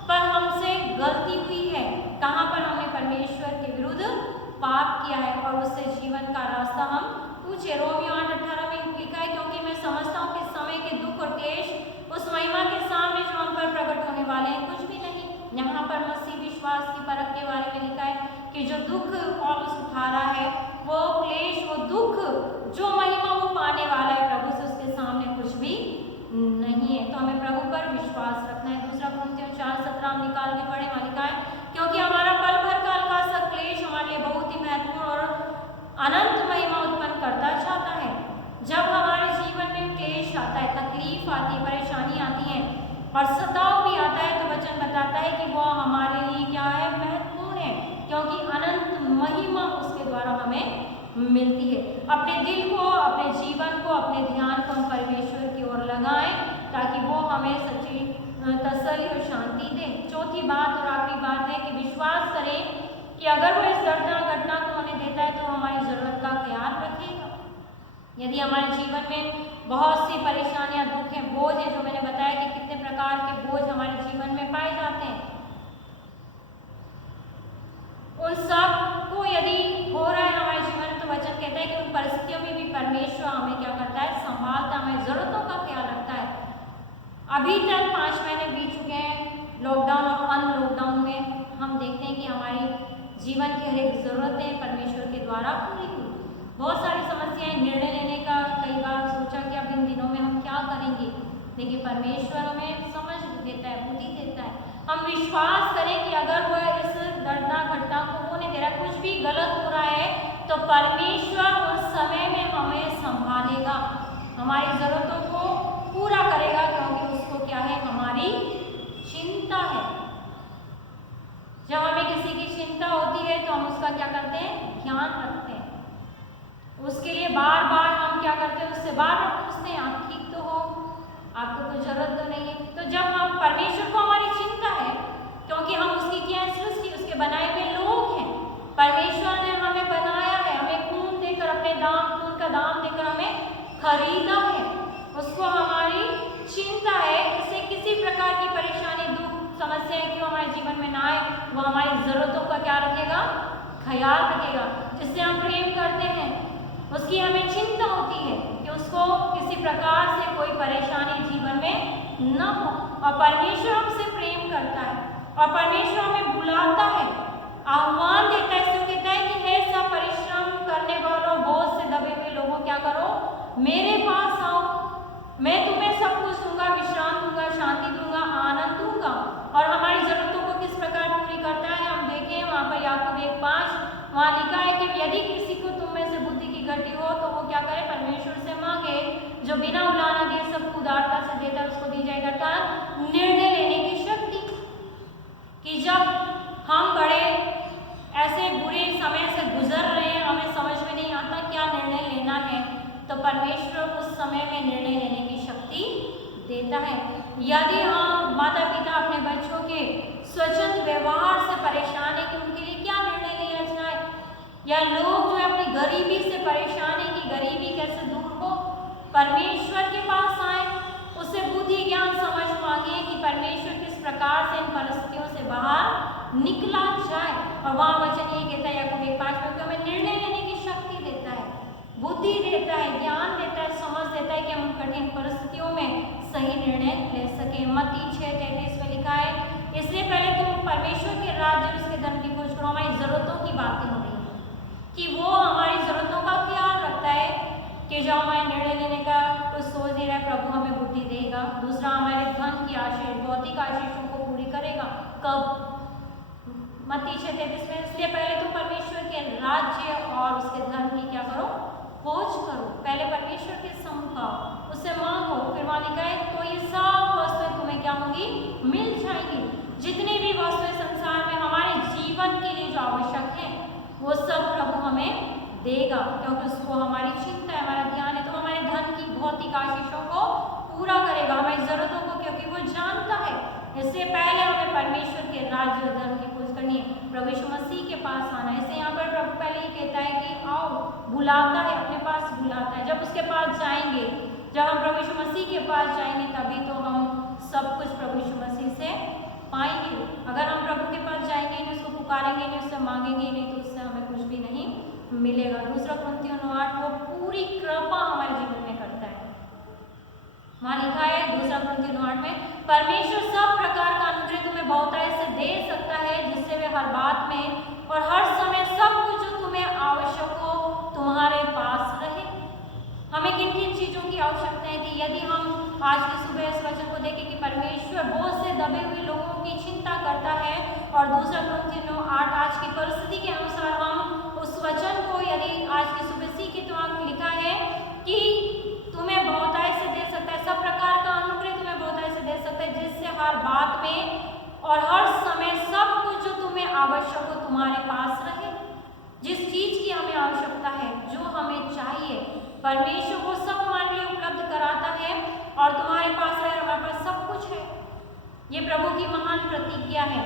पर हमसे गलती हुई है, कहाँ पर हमने परमेश्वर के विरुद्ध पाप किया है, और उससे जीवन का रास्ता हम पूछे। रोमियो 8:18 में लिखा है क्योंकि मैं समझता हूँ कि समय के दुख और क्लेश उस महिमा के सामने जो हम पर प्रकट होने वाले हैं कुछ भी नहीं। यहाँ पर मसीह विश्वास की परख के बारे में लिखा है कि जो दुख पौलुस उठा रहा है, वो क्लेश, वो दुख, जो महिमा वो पाने वाला है प्रभु से, उसके सामने कुछ भी नहीं है। तो हमें प्रभु पर विश्वास रखना है। 2 कुरिन्थियों 4:17 हम निकाल के पढ़े, वहाँ लिखा है क्योंकि हमारा पल भर काल का सा क्लेश हमारे लिए बहुत ही महत्वपूर्ण और अनंत महिमा उत्पन्न करता जाता है। जब हमारे जीवन में क्लेश आता है, तकलीफ आती है, परेशानी आती है और सताव भी आता है, तो वचन बताता है कि वो हमारे लिए क्या है, महत्वपूर्ण है, क्योंकि अनंत महिमा उसके द्वारा हमें मिलती है। अपने दिल को, अपने जीवन को, अपने ध्यान को हम परमेश्वर की ओर लगाएं ताकि वो हमें सच्ची तसल्ली और शांति दे। चौथी बात और आखिरी बात है कि विश्वास करें कि अगर वो इस दर्दनाक घटना को होने देता है तो हमारी ज़रूरत का ख्याल रखेगा। यदि हमारे जीवन में बहुत सी परेशानियां, दुख हैं, बोझ हैं, जो मैंने बताया कि कितने प्रकार के बोझ हमारे जीवन में पाए जाते हैं, उन सब को यदि हो रहा है हमारे जीवन में, तो वचन कहता है कि उन परिस्थितियों में भी परमेश्वर हमें क्या करता है, संभालता, हमें ज़रूरतों का ख्याल रखता है। अभी तक 5 महीने बीत चुके हैं लॉकडाउन और अनलॉकडाउन में, हम देखते हैं कि हमारी जीवन की हर एक ज़रूरतें परमेश्वर के द्वारा पूरी हुई। बहुत सारी समस्याएं, निर्णय लेने का कई बार सोचा कि अब इन दिनों में हम क्या करेंगे, लेकिन परमेश्वर हमें समझ देता है, बुद्धि देता है। हम विश्वास करें कि अगर वह इस दर्दनाक घटना को होने दे रहा है, कुछ भी गलत हो रहा है, तो परमेश्वर उस समय में हमें संभालेगा, हमारी जरूरतों को पूरा करेगा, क्योंकि उसको क्या है, हमारी चिंता है। जब हमें किसी की चिंता होती है तो हम उसका क्या करते हैं, ध्यान रखते हैं, उसके लिए बार बार हम क्या करते हैं, उससे बार बार पूछते हैं आप ठीक तो हो, आपको कोई जरूरत तो नहीं है। तो जब हम परमेश्वर को हमारी चिंता है, क्योंकि हम उसकी क्या है, सृष्टि, उसके बनाए हुए लोग हैं, परमेश्वर ने हमें बनाया है, हमें खून देकर, अपने खून का दाम देकर हमें खरीदा है, उसको हमारी चिंता है, इससे किसी प्रकार की परेशानी, दुख, समस्याएं क्यों हमारे जीवन में ना आए, वो हमारी जरूरतों का क्या रखेगा, ख्याल रखेगा। जिससे हम प्रेम करते हैं उसकी हमें चिंता होती है कि उसको किसी प्रकार से कोई परेशानी जीवन में न हो, और परमेश्वर हमसे प्रेम करता है, और परमेश्वर हमें बुलाता है, आह्वान देता है, इसको कहता है कि हे सब परिश्रम करने वालों, बोझ से दबे हुए लोगों, क्या करो, मेरे पास आओ, मैं तुम्हें सब कुछ दूंगा, विश्राम दूंगा, शांति दूंगा, आनंद दूंगा। और हमारी जरूरतों को किस प्रकार पूरी करता है, हम देखें वहाँ पर याकूब 1:5, वहाँ लिखा है कि यदि किसी को तुम में से बुद्धि की घटी हो तो वो क्या करे, परमेश्वर से मांगे, जो बिना उलाहना दिए सबको उदारता से देता है, उसको दी जाएगा क्या, निर्णय लेने की शक्ति। कि जब हम बड़े ऐसे बुरे समय से गुजर रहे हैं, हमें समझ में नहीं आता क्या निर्णय लेना है, तो परमेश्वर उस समय में निर्णय लेने की शक्ति देता है। यदि हम माता पिता अपने बच्चों के स्वच्छंद व्यवहार से परेशान है कि उनके लिए क्या निर्णय लिया जाए, या लोग जो है अपनी गरीबी से परेशान है कि गरीबी कैसे दूर हो, परमेश्वर के पास आए, उससे बुद्धि ज्ञान समझ मांगे कि परमेश्वर किस प्रकार से इन परिस्थितियों से बाहर निकला जाए। और वहाँ वचन ये कहता है याकूब 1:5 में, हमें निर्णय लेने की शक्ति देता है, बुद्धि देता है, ज्ञान देता है, समझ देता है कि हम कठिन परिस्थितियों में सही निर्णय ले सके। मत्ती 6:33 में लिखा है, इसलिए पहले तुम परमेश्वर के राज्य और उसके धन की खोज करो। हमारी जरूरतों की बातें हो रही है कि वो हमारी जरूरतों का ख्याल रखता है, कि जब हमारे निर्णय लेने का कुछ सोच नहीं रहा है, प्रभु हमें बुद्धि देगा। दूसरा, हमारे धन की आशीष, भौतिक आशीषों को पूरी करेगा। कब? मत्ती 6:33 में, इसलिए पहले तुम परमेश्वर के राज्य और उसके धन की क्या करो, खोज करो। पहले परमेश्वर के सम्मुख आओ, उससे मांगो, फिर वहाँ लिखा है तो ये सब वस्तुएं तुम्हें क्या होंगी, मिल जाएंगी। जितनी भी वस्तुएं संसार में हमारे जीवन के लिए जो आवश्यक है, वो सब प्रभु हमें देगा, क्योंकि उसको हमारी चिंता है, हमारा ध्यान है। तो हमारे धन की भौतिक आशीषों को पूरा करेगा, हमारी जरूरतों को, क्योंकि वो जानता है। इससे पहले हमें परमेश्वर के राज्य और धर्म की खोज करनी है, प्रभु यीशु मसीह के पास आना है। इससे यहाँ पर प्रभु पहले ही कहता है कि आओ, बुलाता है, अपने पास बुलाता है। जब उसके पास जाएंगे, जब हम प्रभु यीशु मसीह के पास जाएंगे, तभी तो हम सब कुछ प्रभु यीशु मसीह से पाएंगे। अगर हम प्रभु के पास जाएंगे नहीं, उसको पुकारेंगे नहीं, उससे मांगेंगे नहीं, तो उससे हमें कुछ भी नहीं मिलेगा। दूसरा कुरिन्थियों 9:8, वो पूरी कृपा हमारे जीवन में करता है। वहाँ लिखा है दूसरा कुरिन्थियों 9:8 में, परमेश्वर सब प्रकार का अनुग्रह तुम्हें बहुतायत से दे सकता है, जिससे वे हर बात में और हर समय सब कुछ जो तुम्हें आवश्यक हो तुम्हारे पास रहे। हमें किन किन चीज़ों की आवश्यकता थी? यदि हम आज की सुबह इस वचन को देखें कि परमेश्वर बोझ से दबे हुए लोगों की चिंता करता है, और दूसरा कुरिन्थियों 9:8 आज की परिस्थिति के अनुसार हम उस वचन को यदि आज की सुबह सीखे, तो वहाँ लिखा है कि तुम्हें बहुतायत से दे सकता है, सब प्रकार का अनुग्रह तुम्हें बहुतायत से दे सकता है, जिससे हर बात में और हर समय सब कुछ जो तुम्हें आवश्यक हो तुम्हारे पास रहे। जिस चीज की हमें आवश्यकता है, जो हमें चाहिए, परमेश्वर वो सब हमारे लिए उपलब्ध कराता है, और तुम्हारे पास है, हमारे पास सब कुछ है। ये प्रभु की महान प्रतिज्ञा है,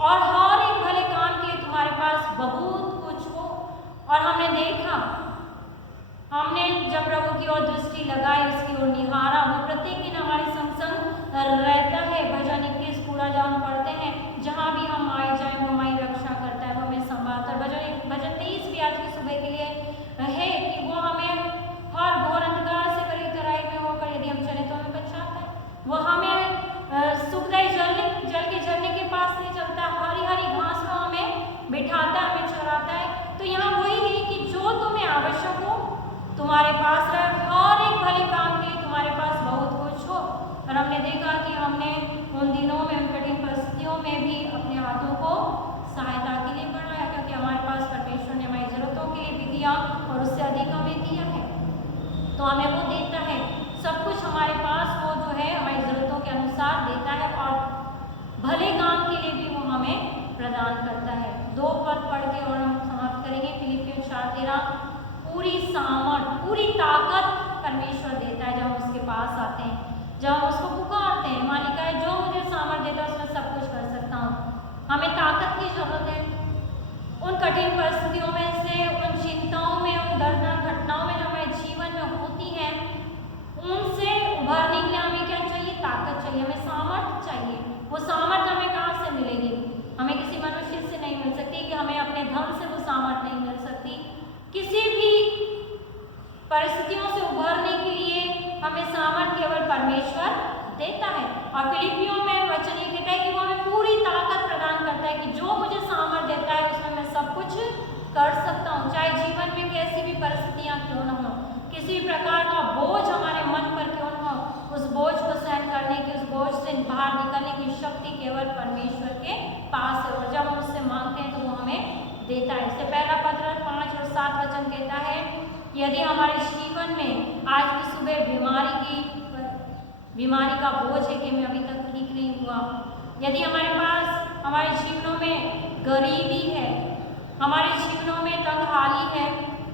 और हर एक भले काम के लिए तुम्हारे पास बहुत कुछ हो। और हमने देखा, हमने जब प्रभु की ओर दृष्टि लगाई, उसकी ओर निहारा, वो प्रत्येक दिन हमारे संग संग रहता है। भजन 21 पूरा जब हम पढ़ते हैं, जहाँ भी हम आए जाए वो हमारी रक्षा करता है, वो हमें संभालता है। भजन 23 भी आज की सुबह के लिए है कि वो हमें हर घोर अंधकार से भरी तराई में होकर यदि हम चले तो हमें बचाता है। वो हमें सुखदायी जल के झरने के पास ले चलता है, हरी हरी घास में हमें बिठाता है, हमें चराता है। तो यहाँ वही है कि जो तुम्हें आवश्यक हो तुम्हारे पास रहे, हर एक भले काम के लिए तुम्हारे पास बहुत कुछ हो। और हमने देखा कि हमने उन दिनों में, उन कठिन 2 पद पढ़ के और हम समाप्त करेंगे। फिलिपियों 4:13, पूरी सामर्थ, पूरी ताकत परमेश्वर देता है जब हम उसके पास आते हैं, जब हम उसको पुकारते हैं। मालिका है जो मुझे सामर्थ देता है उसमें सब कुछ कर सकता हूँ। हमें ताकत की जरूरत है उन कठिन परिस्थितियों में से, उन चिंताओं में, उन दर्दनाक घटनाओं में जो हमारे जीवन में होती हैं, उनसे उभरने के लिए हमें क्या चाहिए? ताकत चाहिए, हमें सामर्थ चाहिए। वो सामर्थ हमें कहाँ से मिलेगी? हमें किसी मनुष्य से नहीं मिल सकती, कि हमें अपने धन से वो सामर्थ नहीं मिल सकती। किसी भी परिस्थितियों से उभरने के लिए हमें सामर्थ केवल परमेश्वर देता है। और फिलिपियों में वचन ये कहता है कि वो हमें पूरी ताकत प्रदान करता है, कि जो मुझे सामर्थ देता है उसमें मैं सब कुछ कर सकता हूँ। चाहे जीवन में कैसी भी परिस्थितियाँ क्यों न हो, किसी प्रकार का बोझ हमारे मन पर क्यों न हो, उस बोझ को सहन करने की, उस बोझ से बाहर निकलने की शक्ति केवल परमेश्वर के पास है। और जब हम उससे मांगते हैं तो वो हमें देता है। इससे पहला पत्र 5 और 7 वचन कहता है, यदि हमारे जीवन में आज की सुबह बीमारी का बोझ है कि हमें अभी तक ठीक नहीं हुआ, यदि हमारे पास हमारे जीवनों में गरीबी है, हमारे जीवनों में तंगहाली है,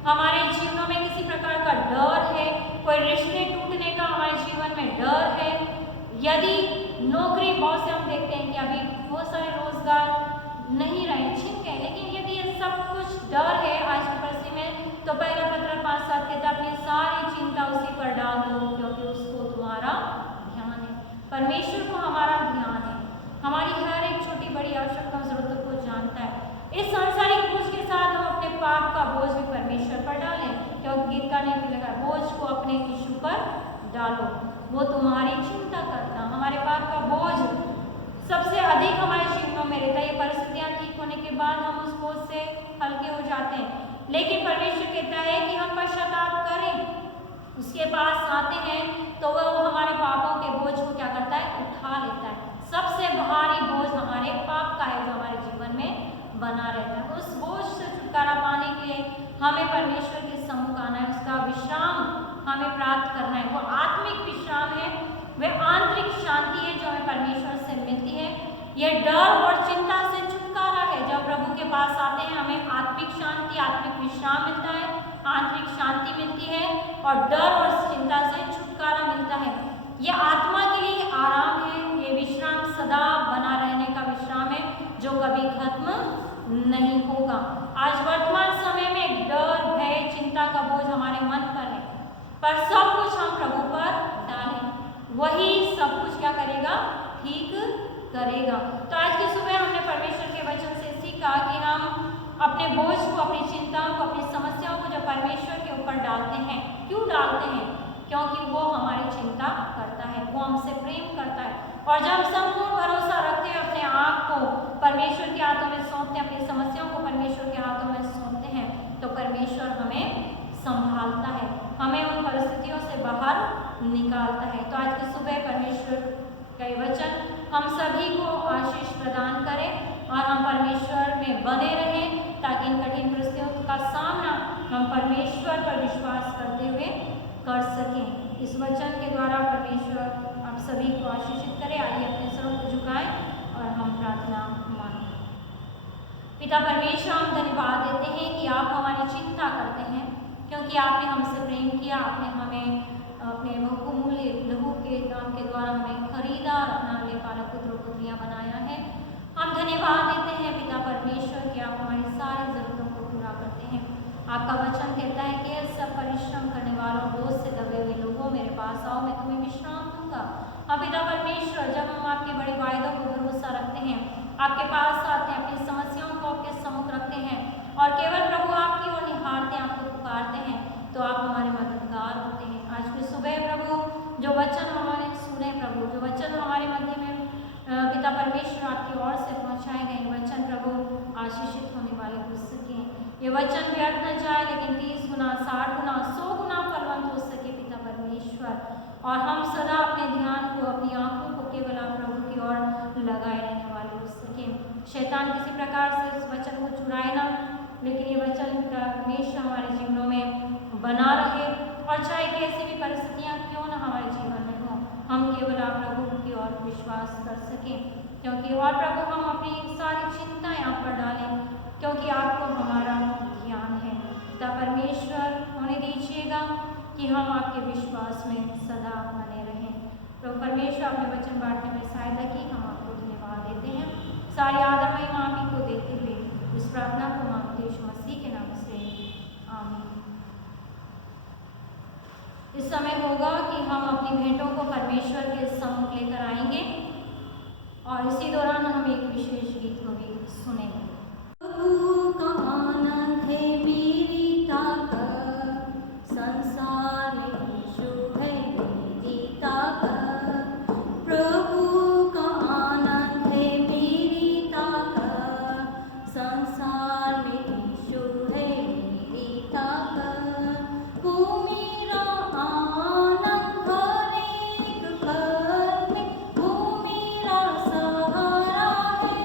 हमारे जीवनों में किसी प्रकार का डर है, कोई रिश्ते टूटने का हमारे जीवन में डर है, यदि नौकरी, बहुत से हम देखते हैं कि अभी बहुत सारे रोजगार नहीं रहे, छिन गए, लेकिन यदि ये सब कुछ डर है आज की परिस्थिति में, तो पहला पत्र 5:7 कहता है, अपनी सारी चिंता उसी पर डाल दो क्योंकि उसको तुम्हारा ध्यान है। परमेश्वर को हमारा ध्यान है, हमारी हर एक छोटी बड़ी आवश्यकता जरूरतों को जानता है। इस सांसारिक बोझ के साथ हम अपने पाप का बोझ भी परमेश्वर पर डालें, क्योंकि गीतकार ने भी लगा, बोझ को अपने यीशु पर डालो, वो तुम्हारी चिंता करता। हमारे पाप का बोझ सबसे अधिक हमारे जीवनों में रहता है। ये परिस्थितियाँ ठीक होने के बाद हम उस बोझ से हल्के हो जाते हैं, लेकिन परमेश्वर कहता है कि हम पश्चाताप करें, उसके पास आते हैं तो वह हमारे पापों के बोझ को क्या करता है? उठा लेता है। सबसे भारी बोझ हमारे पाप का है जो हमारे जीवन में बना रहता है। उस बोझ से छुटकारा पाने के लिए हमें परमेश्वर के सम्मुख आना है, उसका विश्राम हमें प्राप्त करना है। वो आत्मिक विश्राम है, वह आंतरिक शांति है जो हमें परमेश्वर से मिलती है। यह डर और चिंता से छुटकारा है। जब प्रभु के पास आते हैं हमें आत्मिक शांति, आत्मिक विश्राम मिलता है, आंतरिक शांति मिलती है और डर और चिंता से छुटकारा मिलता है। यह आत्मा के लिए आराम है, ये विश्राम सदा बना रहने का विश्राम है जो कभी खत्म नहीं होगा। आज वर्तमान समय में डर, भय, चिंता का बोझ हमारे मन पर है, पर सब कुछ हम प्रभु पर डालें, वही सब कुछ क्या करेगा? ठीक करेगा। तो आज की सुबह हमने परमेश्वर के वचन से सीखा कि हम अपने बोझ को, अपनी चिंताओं को, अपनी समस्याओं को जब परमेश्वर के ऊपर डालते हैं, क्यों डालते हैं? क्योंकि वो हमारी चिंता करता है, वो हमसे प्रेम करता है। और जब हम संपूर्ण भरोसा रखते हैं, अपने आप को परमेश्वर के हाथों में सौंपते हैं, अपनी समस्याओं को परमेश्वर के हाथों में सौंपते हैं, तो परमेश्वर हमें संभालता है, हमें उन परिस्थितियों से बाहर निकालता है। तो आज की सुबह परमेश्वर का ये वचन हम सभी को आशीष प्रदान करे और हम परमेश्वर में बने रहें, ताकि इन कठिन परिस्थितियों का सामना हम परमेश्वर पर विश्वास करते हुए कर सकें। इस वचन के द्वारा परमेश्वर आप सभी को आशीषित करे। आइए अपने सरों को झुकाएं और हम प्रार्थना मानें। पिता परमेश्वर, हम धन्यवाद देते हैं कि आप हमारी चिंता करते हैं, क्योंकि आपने हमसे प्रेम किया, आपने हमें अपने बहुमूल्य लहू के दाम के द्वारा हमें खरीदा और अपना लेपालक पुत्र पुत्रियाँ बनाया है। हम धन्यवाद देते हैं पिता परमेश्वर कि आप हमारी सारी जरूरतों को पूरा करते हैं। आपका वचन कहता है कि सब परिश्रम करने वालों, बोझ से दबे हुए लोगों, मेरे पास आओ, मैं तुम्हें विश्राम दूंगा। हम पिता परमेश्वर, जब हम आपके बड़े वायदों को भरोसा रखते हैं, आपके पास आते हैं, अपनी समस्याओं को आपके सम्मुख रखते हैं और केवल प्रभु आपकी ओर निहारते हैं, आपको पुकारते हैं, तो आप हमारे मददगार होते हैं। आज की सुबह प्रभु जो वचन हमारे सुने, प्रभु जो वचन हमारे मध्य में पिता परमेश्वर आपकी ओर से पहुंचाए गए वचन प्रभु आशीषित होने वाले हो सके। ये वचन व्यर्थ न जाए, लेकिन 30 गुना, 60 गुना, 100 गुना फलवंत हो सके पिता परमेश्वर। और हम सदा अपने ध्यान को, अपनी आंखों को केवल आप प्रभु की ओर लगाए रहने वाले हो सके। शैतान किसी प्रकार से इस वचन को चुराए ना, लेकिन ये वचन हमेशा हमारे जीवनों में बना रहे, और चाहे कैसी भी परिस्थितियाँ क्यों ना हमारे जीवन में हो, हम केवल आप प्रभु की ओर विश्वास कर सकें। क्योंकि और प्रभु हम अपनी सारी चिंताएं आप पर डालें, क्योंकि आपको हमारा ज्ञान है। पिता परमेश्वर, होने दीजिएगा कि हम आपके विश्वास में सदा बने रहें। प्रभु परमेश्वर, आपने वचन बांटने में सहायता की, हम आपको धन्यवाद देते हैं। सारी आदर महिमा आप ही को देते हुए इस प्रार्थना को मांगते यीशु मसीह के नाम से, आमीन। इस समय होगा कि हम अपनी भेंटों को परमेश्वर के सम्मुख लेकर आएंगे और इसी दौरान हम एक विशेष गीत को भी सुनेंगे। प्रभु का आनंद है मेरी ताकत, संसार में यीशु है मेरी ताकत। प्रभु का आनंद है मेरी ताकत, संसार में यीशु है मेरी ताकत। वो मेरा आनंद हर एक पल में, वो मेरा सहारा है।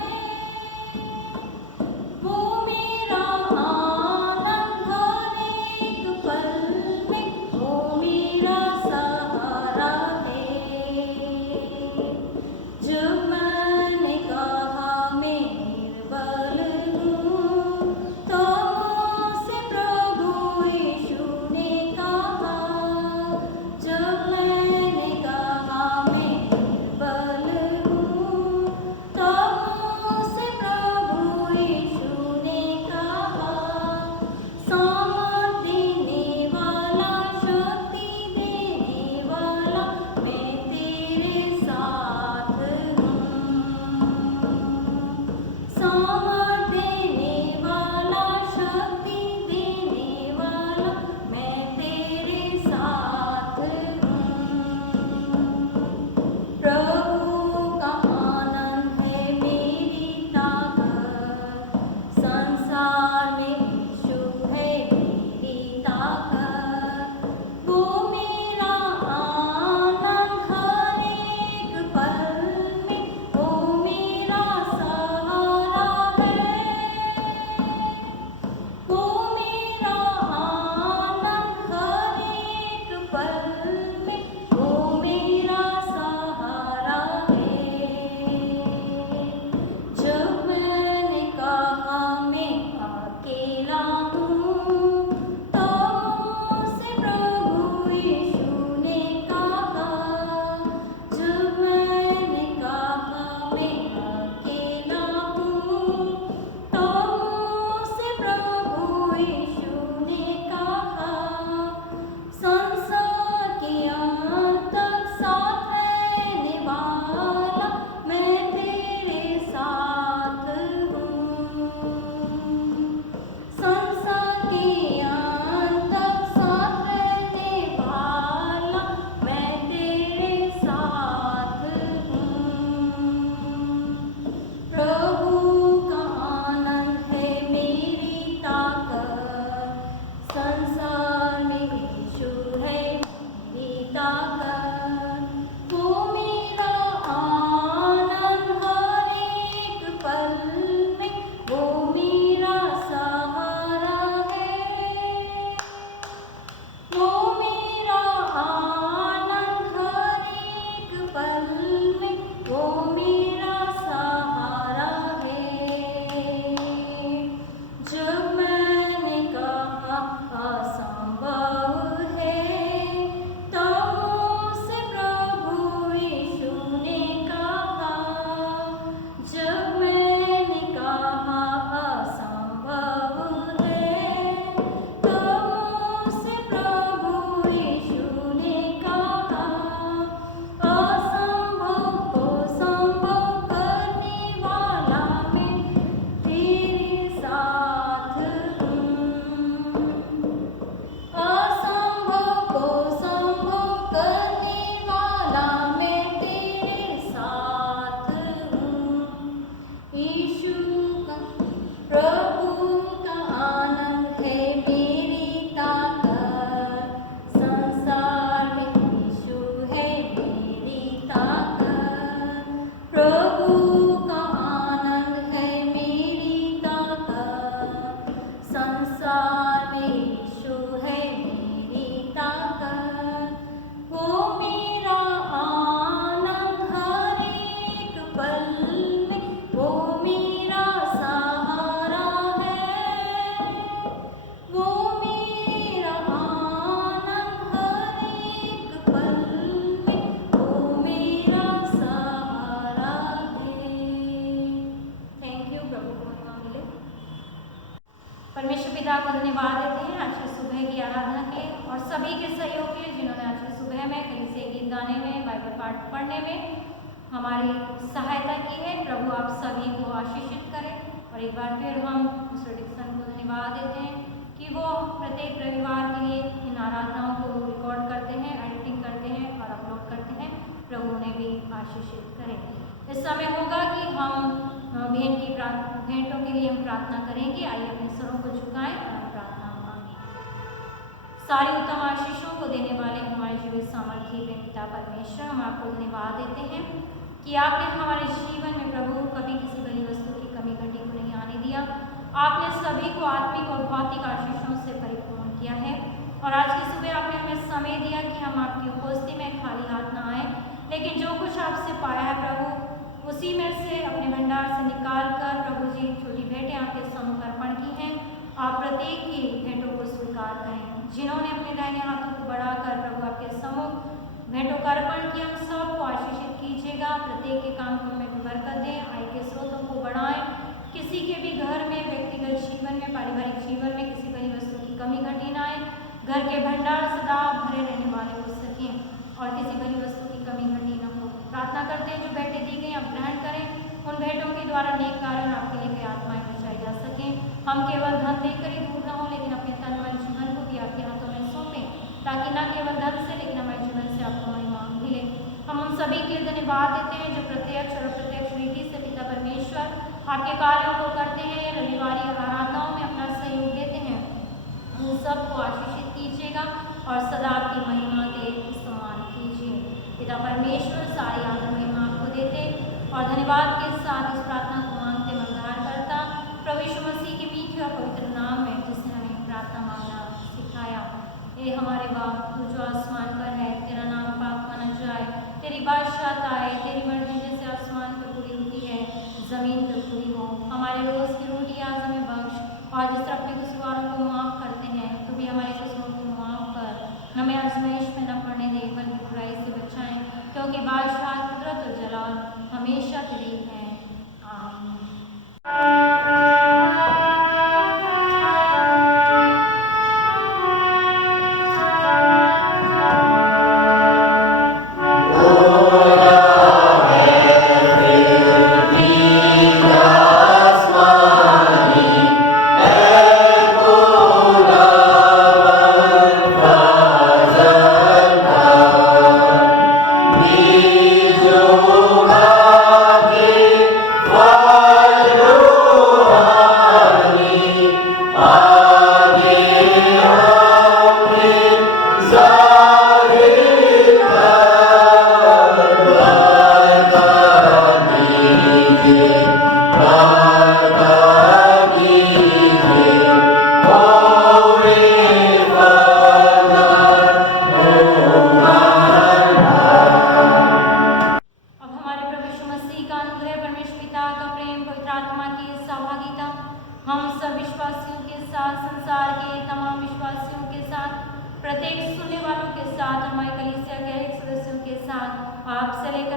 पिता को धन्यवाद देते हैं आज की सुबह की आराधना के लिए और सभी के सहयोग के लिए जिन्होंने आज की सुबह में कलीसिया गीत गाने में, बाइबल पाठ पढ़ने में हमारी सहायता की है। प्रभु आप सभी को आशीषित करें। और एक बार फिर हम मिस्टर डिक्सन को धन्यवाद देते हैं कि वो प्रत्येक रविवार के लिए इन आराधनाओं को रिकॉर्ड करते हैं, एडिटिंग करते हैं और अपलोड करते हैं। प्रभु उन्हें भी आशीषित करें। इस समय होगा कि हम भेंटों के लिए हम प्रार्थना करेंगे। आइए अपने स्वरों को झुकाएं और हम प्रार्थना मांगें। सारी उत्तम आशीषों को देने वाले हमारे जीवित सामर्थी पिता परमेश्वर, हम आपको धन्यवाद देते हैं कि आपने हमारे जीवन में प्रभु कभी किसी बड़ी वस्तु की कमी घटी को नहीं आने दिया। आपने सभी को आत्मिक और भौतिक आशीषों से परिपूर्ण किया है और आज की सुबह आपने हमें समय दिया कि हम आपकी उपस्थिति में खाली हाथ न आए, लेकिन जो कुछ आपसे पाया है प्रभु उसी में से अपने भंडार से निकाल कर प्रभु जी छोटी भेंटें आपके सम्मुख अर्पण की हैं। आप प्रत्येक की भेंटों को स्वीकार करें। जिन्होंने अपने दाहिने हाथों को बढ़ाकर प्रभु आपके सम्मुख भेंटों का अर्पण किया, उन सबको आशीषित कीजिएगा। प्रत्येक के काम को में बरकत दें, आय के स्रोतों को बढ़ाएं। किसी के भी घर में, व्यक्तिगत जीवन में, पारिवारिक जीवन में किसी बड़ी वस्तु की कमी घटी न आए। घर के भंडार सदा भरे रहने वाले हो सकें और किसी बड़ी वस्तु की कमी घटी न हो। प्रार्थना करते हैं जो भेंटें दी गई आप ग्रहण करें। उन भेंटों के द्वारा नेक कार्य आपके लिए कई आत्माएं बचाई जा सकें। हम केवल धन देकर ही दूर न हो, लेकिन अपने तन मन जीवन को भी आपके हाथों में सौंपें, ताकि न केवल धन से लेकिन हमारे जीवन से आपको महिमा मिले। हम उन सभी के लिए धन्यवाद देते हैं जो प्रत्यक्ष और अप्रत्यक्ष रीति से पिता परमेश्वर आपके कार्यों को करते हैं, रविवारी आराधनाओं में अपना सहयोग देते हैं। उन सबको आशीषित कीजिएगा और सदा आपकी महिमा के सम्मान कीजिए। पिता परमेश्वर सारी आदर महिमा आपको देते और धन्यवाद के साथ इस प्रार्थना को मांगते मंदार करता प्रभु यीशु मसीह के मीठे और पवित्र नाम में, जिसने हमें प्रार्थना मांगना सिखाया। हे हमारे बाप, तू जो आसमान पर है, तेरा नाम पाक माना जाए, तेरी बादशाहत आए, तेरी मर्जी जैसे आसमान पर पूरी होती है जमीन पर पूरी हो। हमारे रोज की रोटी आज हमें बख्श, और जिस तरह अपने कसूरवारों को माफ करते हैं, तो भी हमारे कसूरों को माफ कर, हमें आजमाइश में न पड़ने दे, बल्कि बुराई से बचाएं, क्योंकि बादशाह, कुदरत और जलाल हमेशा तेरी है। आमीन। प्रत्येक सुनने वालों के साथ और हमारी कलीसिया के हर एक सदस्यों के साथ आपसे लेकर